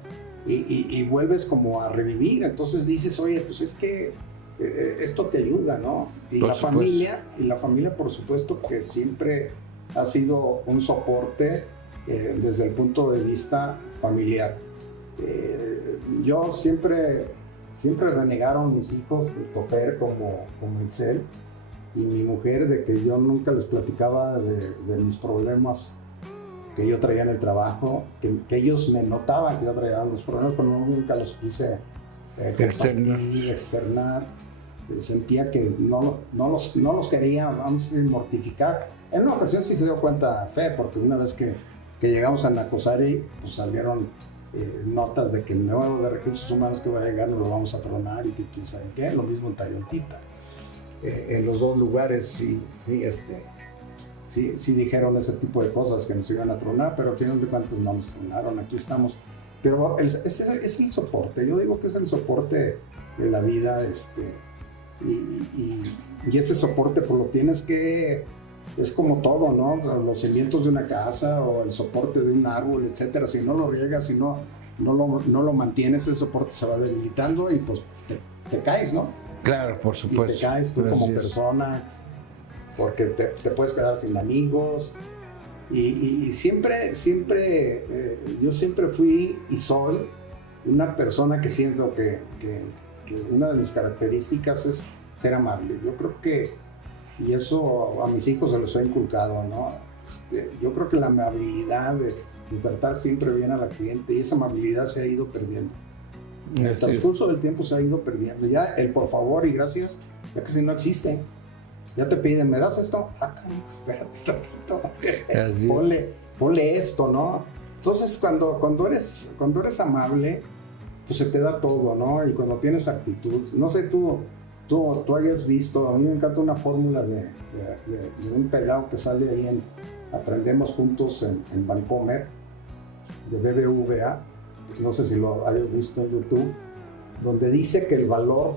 y vuelves como a revivir. Entonces dices, oye, pues es que esto te ayuda, ¿no? Y la familia, por supuesto, que siempre ha sido un soporte desde el punto de vista familiar. Yo siempre renegaron mis hijos, Tofer como Itzel, y mi mujer, de que yo nunca les platicaba de mis problemas que yo traía en el trabajo, que ellos me notaban que yo traía los problemas, pero nunca los quise externar. Sentía que no los quería, vamos a decir, mortificar. En una ocasión sí se dio cuenta Fe, porque una vez que llegamos a Nacosari, pues salieron notas de que el nuevo de recursos humanos que va a llegar no lo vamos a tronar y que quién sabe qué. Lo mismo en Tayontita. En los dos lugares sí dijeron ese tipo de cosas, que nos iban a tronar, pero al final de cuentas no nos tronaron. Aquí estamos. Pero es el soporte. Yo digo que es el soporte de la vida, y ese soporte pues lo tienes que, es como todo, ¿no? Los cimientos de una casa o el soporte de un árbol, etcétera. Si no lo riegas, si no lo mantienes, el soporte se va debilitando y pues te caes, ¿no? Claro, por supuesto. Y te caes tú como persona, porque te puedes quedar sin amigos. Y siempre yo siempre fui y soy una persona que siento que una de mis características es ser amable. Yo creo que, y eso a mis hijos se los he inculcado, ¿no? Yo creo que la amabilidad de tratar siempre bien a la cliente, y esa amabilidad se ha ido perdiendo. En el transcurso del tiempo se ha ido perdiendo. Ya el por favor y gracias, ya casi no existe. Ya te piden, ¿me das esto? Espérate tantito. Ponle esto, ¿no? Entonces cuando eres amable, pues se te da todo, ¿no? Y cuando tienes actitud, no sé, tú hayas visto, a mí me encanta una fórmula de un pelado que sale ahí en Aprendemos Juntos en Vancomer, de BBVA, no sé si lo hayas visto en YouTube, donde dice que el valor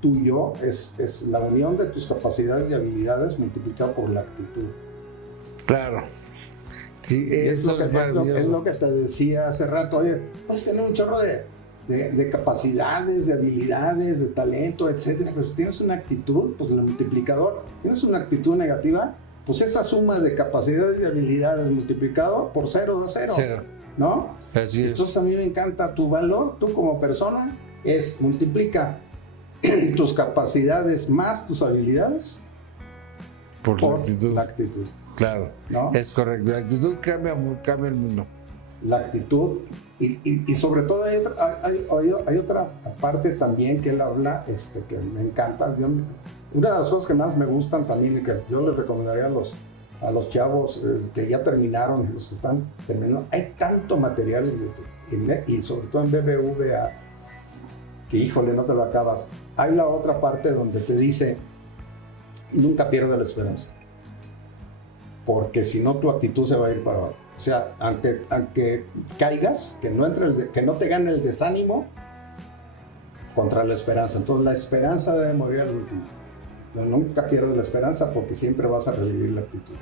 tuyo es la unión de tus capacidades y habilidades multiplicado por la actitud. Claro. Sí, es lo que te decía hace rato. Oye, puedes tener un chorro de capacidades, de habilidades, de talento, etcétera, pero si tienes una actitud, pues el multiplicador, tienes una actitud negativa, pues esa suma de capacidades y habilidades multiplicado por cero da cero. ¿No? Así es. Entonces a mí me encanta tu valor, tú como persona, multiplica tus capacidades más tus habilidades por la actitud. Claro, ¿no? Es correcto. La actitud cambia el mundo. La actitud, y sobre todo hay otra parte también que él habla, que me encanta. Una de las cosas que más me gustan también y que yo les recomendaría a los chavos que ya terminaron y los que están terminando, hay tanto material en YouTube y sobre todo en BBVA que híjole, no te lo acabas. Hay la otra parte donde te dice, nunca pierdas la esperanza, porque si no tu actitud se va a ir para abajo. O sea, aunque caigas, que no te gane el desánimo contra la esperanza. Entonces la esperanza debe morir al último. No, nunca pierdas la esperanza porque siempre vas a revivir la actitud.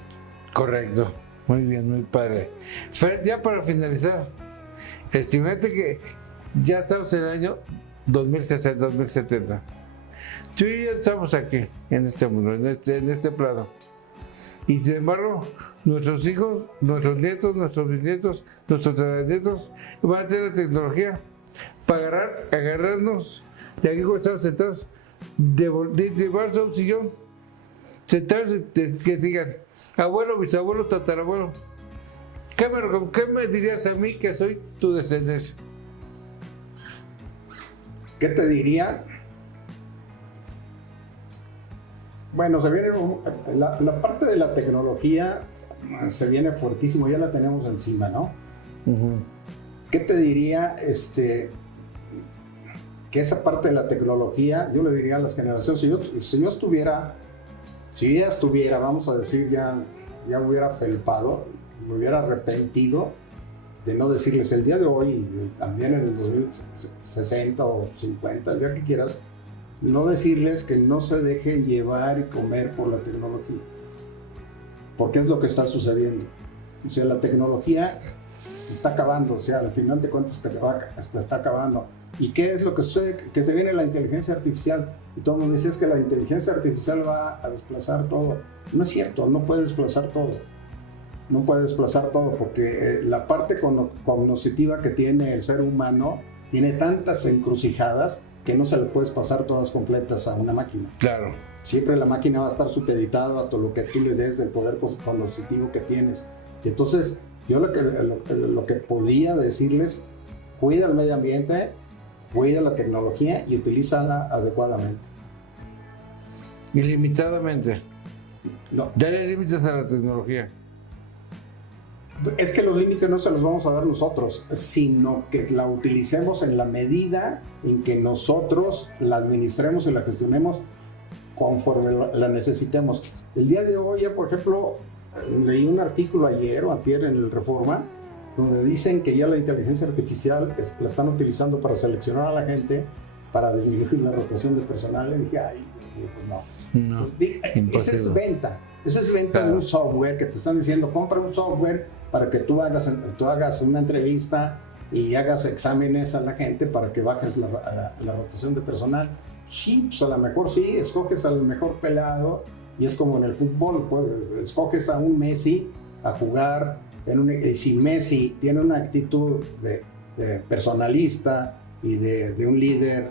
Correcto. Muy bien, muy padre. Fer, ya para finalizar, estimate que ya estamos en el año 2060, 2070. Tú y yo estamos aquí, en este mundo, en este plano. Y sin embargo, nuestros hijos, nuestros nietos, nuestros bisnietos, nuestros tataranietos van a tener la tecnología para agarrarnos de aquí cuando estamos sentados, de llevarse a un sillón, sentados que digan, abuelo, bisabuelo, tatarabuelo, ¿qué me dirías a mí que soy tu descendencia? ¿Qué te diría? Bueno, se viene la parte de la tecnología, se viene fuertísimo, ya la tenemos encima, ¿no? Uh-huh. ¿Qué te diría? que esa parte de la tecnología, yo le diría a las generaciones, si ya estuviera, vamos a decir, ya me hubiera felpado, me hubiera arrepentido de no decirles el día de hoy, también en el 2060 o 50, el día que quieras, no decirles que no se dejen llevar y comer por la tecnología. Porque es lo que está sucediendo. O sea, la tecnología se está acabando, o sea, al final de cuentas te está acabando. ¿Y qué es lo que sucede? Que se viene la inteligencia artificial. Y todo el mundo dice que la inteligencia artificial va a desplazar todo. No es cierto, no puede desplazar todo. No puede desplazar todo porque la parte cognitiva que tiene el ser humano tiene tantas encrucijadas que no se le puedes pasar todas completas a una máquina. Claro. Siempre la máquina va a estar supeditada a todo lo que tú le des del poder cognitivo que tienes. Y entonces, yo lo que podía decirles, cuida el medio ambiente, cuida la tecnología y utilízala adecuadamente. Ilimitadamente. No. Dale límites a la tecnología. Es que los límites no se los vamos a dar nosotros, sino que la utilicemos en la medida en que nosotros la administremos y la gestionemos conforme la necesitemos. El día de hoy, por ejemplo, leí un artículo ayer o antier en el Reforma, donde dicen que ya la inteligencia artificial la están utilizando para seleccionar a la gente, para disminuir la rotación de personal. Y dije, ay, pues no. No, Esa es venta. Esa es venta de un software que te están diciendo, compra un software para que tú hagas una entrevista y hagas exámenes a la gente para que bajes la rotación de personal. Sí, pues a lo mejor sí, escoges al mejor pelado y es como en el fútbol, pues, escoges a un Messi a jugar, si Messi tiene una actitud de personalista y de un líder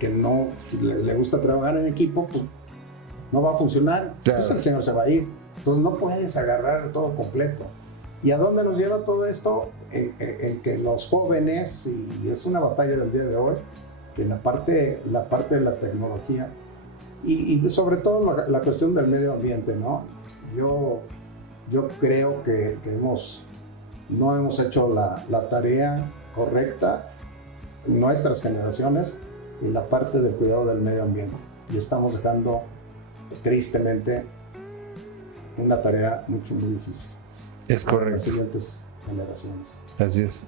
que no le gusta trabajar en equipo, pues no va a funcionar, claro. Entonces el señor se va a ir. Entonces no puedes agarrar todo completo. ¿Y a dónde nos lleva todo esto? En que los jóvenes, y es una batalla del día de hoy, en la parte de la tecnología y sobre todo la cuestión del medio ambiente, ¿no? Yo creo que no hemos hecho la tarea correcta, nuestras generaciones, en la parte del cuidado del medio ambiente. Y estamos dejando, tristemente, una tarea muy difícil. Es correcto. Las siguientes generaciones. Así es.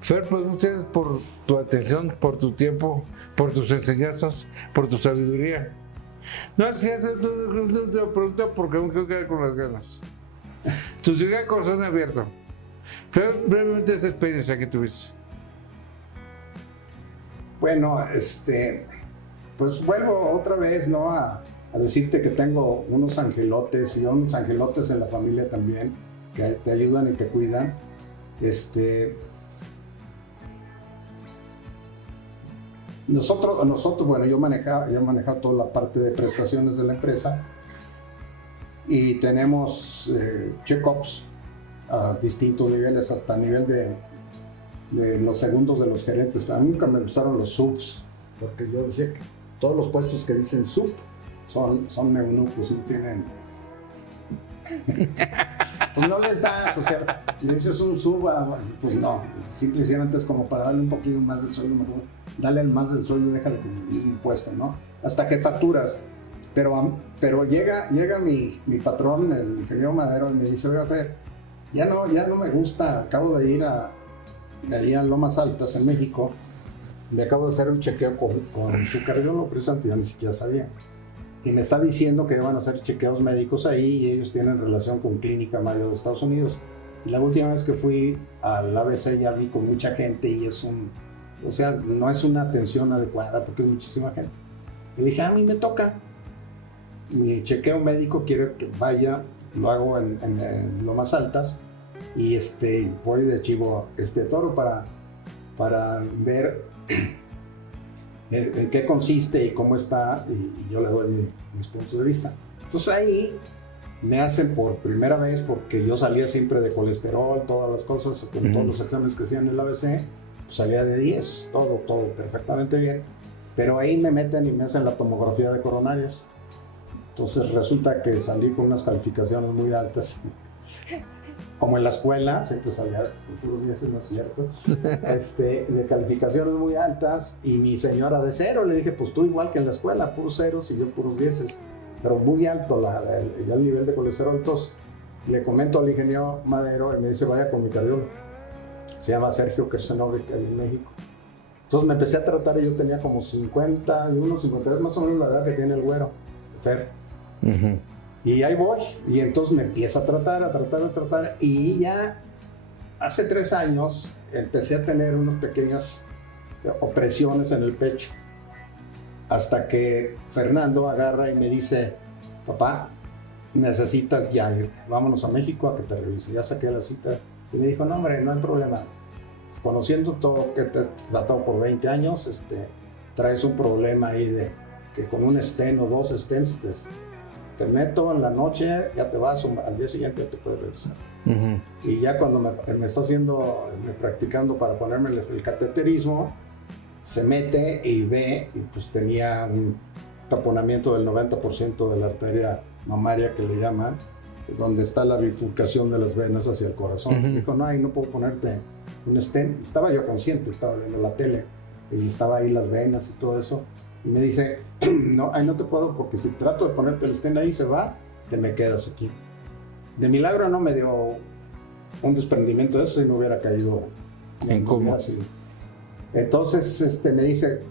Fer, pues muchas gracias por tu atención, por tu tiempo, por tus enseñanzas, por tu sabiduría. No, si haces una pregunta porque me quiero quedar con las ganas. Tu ciudad corazón abierto. Fer, brevemente esa experiencia que tuviste. Bueno, pues vuelvo otra vez, ¿no? A decirte que tengo unos angelotes y unos angelotes en la familia también, que te ayudan y te cuidan. Nosotros, bueno, yo he manejado toda la parte de prestaciones de la empresa y tenemos check-ups a distintos niveles, hasta a nivel de los segundos de los gerentes. A mí nunca me gustaron los subs, porque yo decía que todos los puestos que dicen sub son eunucos, no tienen... Pues no les das, o sea, le dices un sub, pues no, simplemente es como para darle un poquito más de sueldo, mejor dale más del sueldo y déjale con el mismo puesto, ¿no? Hasta jefaturas. Pero llega mi patrón, el ingeniero Madero, y me dice, oiga, Fer, ya no me gusta, acabo de ir a Lomas Altas, en México, me acabo de hacer un chequeo con su cardiólogo, precisamente yo ni siquiera sabía. Y me está diciendo que van a hacer chequeos médicos ahí y ellos tienen relación con Clínica Mayo de Estados Unidos. Y la última vez que fui al ABC ya vi con mucha gente y o sea, no es una atención adecuada porque es muchísima gente. Y dije, a mí me toca. Mi chequeo médico quiero que vaya, lo hago en Lomas Altas y voy de chivo expiatorio para ver en qué consiste y cómo está, y yo le doy mis puntos de vista. Entonces ahí me hacen por primera vez, porque yo salía siempre de colesterol, todas las cosas, con todos los exámenes que hacían en el ABC, pues salía de 10, todo perfectamente bien. Pero ahí me meten y me hacen la tomografía de coronarios. Entonces resulta que salí con unas calificaciones muy altas. como en la escuela, siempre salía con puros 10, no es cierto, de calificaciones muy altas, y mi señora de 0, le dije, pues tú igual que en la escuela, puros 0 y yo puros 10, pero muy alto ya el nivel de colesterol. Entonces le comento al ingeniero Madero y me dice, vaya con mi cardiólogo, se llama Sergio Kersenowicz, ahí en México. Entonces me empecé a tratar y yo tenía como 51, 52, más o menos la edad que tiene el güero, Fer. Y ahí voy, y entonces me empieza a tratar, y ya hace 3 años empecé a tener unas pequeñas opresiones en el pecho, hasta que Fernando agarra y me dice, papá, necesitas ya ir, vámonos a México a que te revise. Ya saqué la cita, y me dijo, no hombre, no hay problema, conociendo todo que te he tratado por 20 años, traes un problema ahí de que con un stent o 2 stents te meto en la noche, ya te vas, al día siguiente ya te puedes regresar. Y ya cuando me está practicando para ponerme el cateterismo, se mete y ve, y pues tenía un taponamiento del 90% de la arteria mamaria, que le llaman, donde está la bifurcación de las venas hacia el corazón. Dijo, no, ahí no puedo ponerte un stent. Estaba yo consciente, estaba viendo la tele, y estaba ahí las venas y todo eso. Y me dice, no, ahí no te puedo, porque si trato de ponerte el stent ahí se va, te me quedas aquí. De milagro no me dio un desprendimiento de eso, si no hubiera caído en coma. Entonces me dice,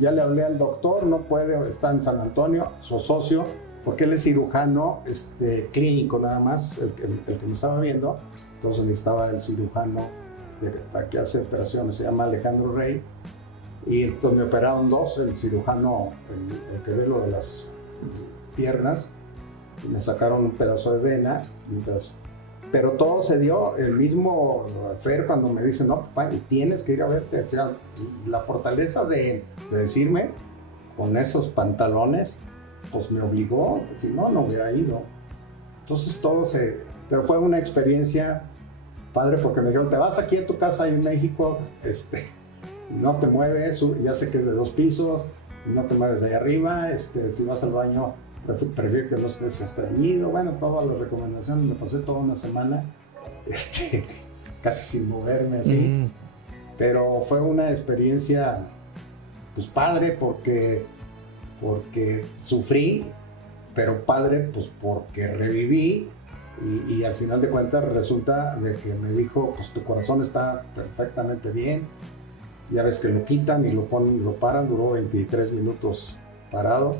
ya le hablé al doctor, no puede, está en San Antonio, su socio, porque él es cirujano clínico nada más, el que me estaba viendo. Entonces necesitaba el cirujano para que hace operaciones, se llama Alejandro Rey. Y entonces me operaron 2, el cirujano, el que ve lo de las piernas, y me sacaron un pedazo de vena y un pedazo. Pero todo se dio, el mismo Fer cuando me dice, no, papá, tienes que ir a verte. O sea, la fortaleza de decirme, con esos pantalones, pues me obligó, si no, no hubiera ido. Entonces pero fue una experiencia padre, porque me dijeron, te vas aquí a tu casa ahí en México, no te mueves, ya sé que es de 2 pisos, no te mueves de ahí arriba, si vas al baño, prefiero que no estés estreñido. Bueno, todas las recomendaciones, me pasé toda una semana, casi sin moverme así, pero fue una experiencia, pues padre, porque sufrí, pero padre, pues porque reviví, y al final de cuentas resulta de que me dijo, pues tu corazón está perfectamente bien. Ya ves que lo quitan y lo ponen, lo paran, duró 23 minutos parado,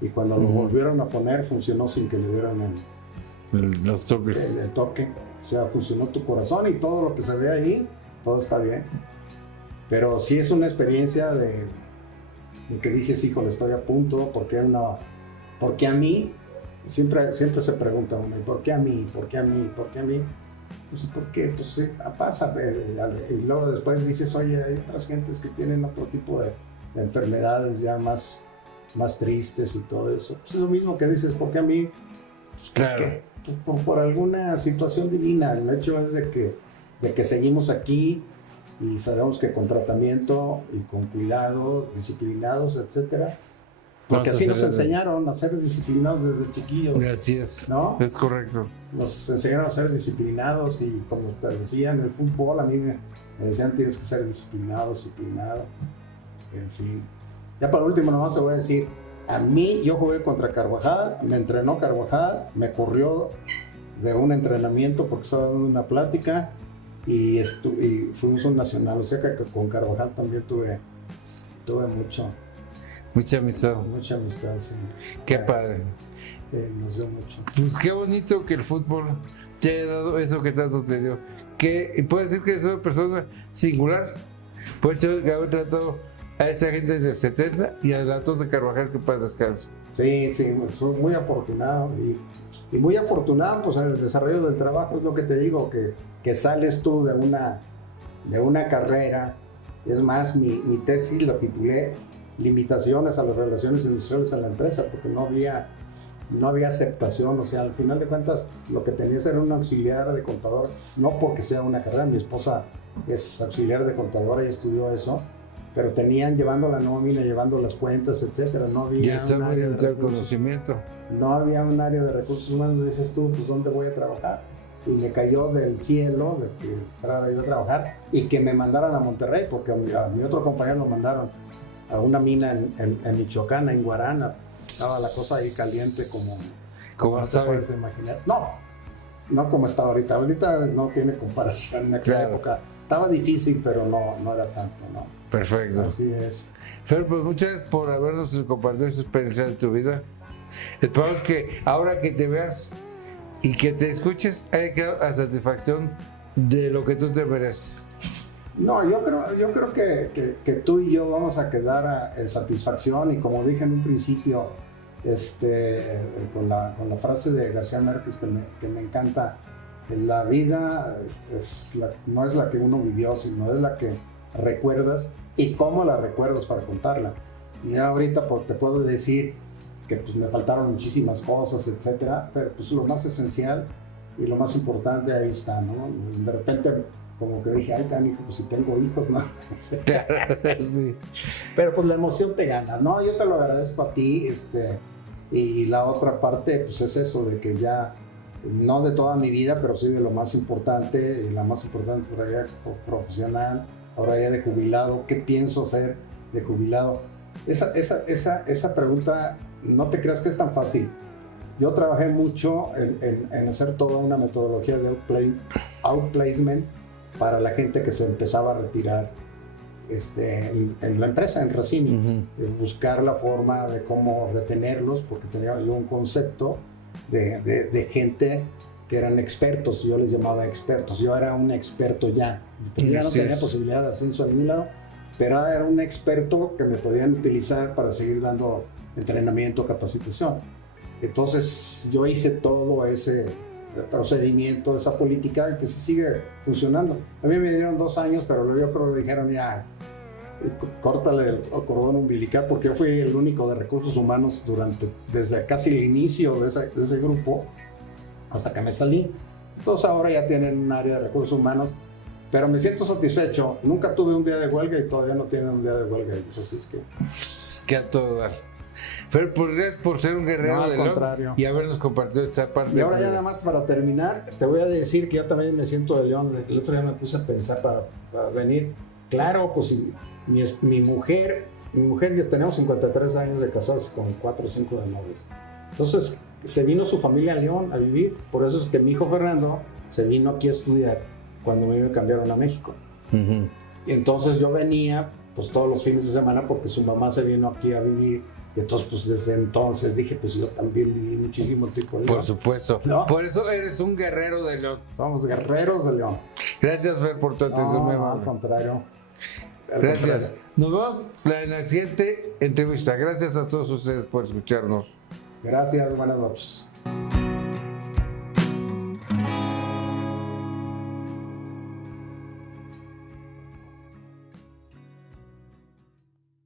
y cuando lo volvieron a poner funcionó sin que le dieran los toques. El toque. O sea, funcionó tu corazón y todo lo que se ve ahí, todo está bien. Pero sí es una experiencia de que dices, híjole, estoy a punto, porque a mí, siempre se pregunta uno, ¿y por qué a mí? ¿Por qué a mí? ¿Por qué a mí? Pues porque pues, sí, pasa, y luego después dices, oye, hay otras gentes que tienen otro tipo de enfermedades ya más tristes y todo eso. Pues es lo mismo que dices, ¿por qué a mí? Pues, claro. Por alguna situación divina. El hecho es de que seguimos aquí, y sabemos que con tratamiento y con cuidado, disciplinados, etcétera. Porque así nos enseñaron a ser disciplinados desde chiquillos. Así es, ¿no? Es correcto. Nos enseñaron a ser disciplinados, y como te decía, en el fútbol a mí me decían, tienes que ser disciplinado, en fin. Ya por último nomás te voy a decir, a mí, yo jugué contra Carvajal, me entrenó Carvajal, me corrió de un entrenamiento porque estaba dando una plática, y fuimos un nacional, o sea que con Carvajal también tuve mucha amistad. Mucha amistad, sí. Qué padre. Nos dio mucho. Pues qué bonito que el fútbol te haya dado eso que tanto te dio. Que puede decir que es una persona singular. Puede ser que haber tratado a esa gente del 70 y a la tos de Carvajal, que paz descanso. Sí, soy muy afortunado, y muy afortunado pues en el desarrollo del trabajo. Es lo que te digo, que sales tú de una carrera. Es más, mi tesis la titulé Limitaciones a las relaciones industriales en la empresa, porque no había aceptación. O sea, al final de cuentas, lo que tenías era un auxiliar de contador, no porque sea una carrera. Mi esposa es auxiliar de contadora y estudió eso, pero tenían llevando la nómina, llevando las cuentas, etcétera. No había un área de conocimiento. No había un área de recursos humanos. Dices tú, pues ¿dónde voy a trabajar? y me cayó del cielo de que entrara yo a trabajar y que me mandaran a Monterrey, porque a mi otro compañero lo mandaron a una mina en Michoacán, en Guarana. Estaba la cosa ahí caliente como no te puedes imaginar. No como está ahorita. Ahorita no tiene comparación. En aquella época estaba difícil, pero no era tanto, ¿no? Perfecto. Así es. Fer, pues muchas gracias por habernos compartido esa experiencia de tu vida. Esperamos que ahora que te veas y que te escuches haya quedado a satisfacción de lo que tú te mereces. No, yo creo que tú y yo vamos a quedar en satisfacción, y como dije en un principio, con la frase de García Márquez que me encanta, la vida no es la que uno vivió, sino es la que recuerdas y cómo la recuerdas para contarla. Y ahorita te puedo decir que pues, me faltaron muchísimas cosas, etcétera, pero pues lo más esencial y lo más importante ahí está, ¿no? De repente como que dije, ay, canijo, pues si tengo hijos, ¿no? Sí. Pero pues la emoción te gana, ¿no? Yo te lo agradezco a ti, y la otra parte, pues es eso, de que ya, no de toda mi vida, pero sí de lo más importante, y la más importante ahora ya profesional, ahora ya de jubilado, ¿qué pienso hacer de jubilado? Esa pregunta, no te creas que es tan fácil. Yo trabajé mucho en hacer toda una metodología de outplacement para la gente que se empezaba a retirar en la empresa, en Resini. Buscar la forma de cómo retenerlos, porque tenía yo un concepto de gente que eran expertos. Yo les llamaba expertos. Yo era un experto ya. Ya no tenía posibilidad de ascenso a ningún lado, pero era un experto que me podían utilizar para seguir dando entrenamiento, capacitación. Entonces yo hice todo ese procedimiento, esa política que se sigue funcionando. A mí me dieron 2 años, pero luego yo creo que dijeron ya, córtale el cordón umbilical, porque yo fui el único de recursos humanos desde casi el inicio de ese grupo hasta que me salí. Entonces ahora ya tienen un área de recursos humanos, pero me siento satisfecho. Nunca tuve un día de huelga y todavía no tienen un día de huelga ellos, así es que... Que a todo dar. Fer, pues gracias por ser un guerrero de León y habernos compartido esta parte. Y ahora ya nada más para terminar, te voy a decir que yo también me siento de León. El otro día me puse a pensar para venir. Claro, pues mi mujer, ya tenemos 53 años de casados con 4 o 5 de novios. Entonces se vino su familia a León a vivir. Por eso es que mi hijo Fernando se vino aquí a estudiar cuando me cambiaron a México. Y entonces yo venía pues todos los fines de semana porque su mamá se vino aquí a vivir. Y entonces, pues desde entonces dije, pues yo también viví muchísimo tiempo en León. Por supuesto. ¿No? Por eso eres un guerrero de León. Somos guerreros de León. Gracias, Fer, por tu atención. No, al contrario. Gracias. Nos vemos en la siguiente entrevista. Gracias a todos ustedes por escucharnos. Gracias, buenas noches.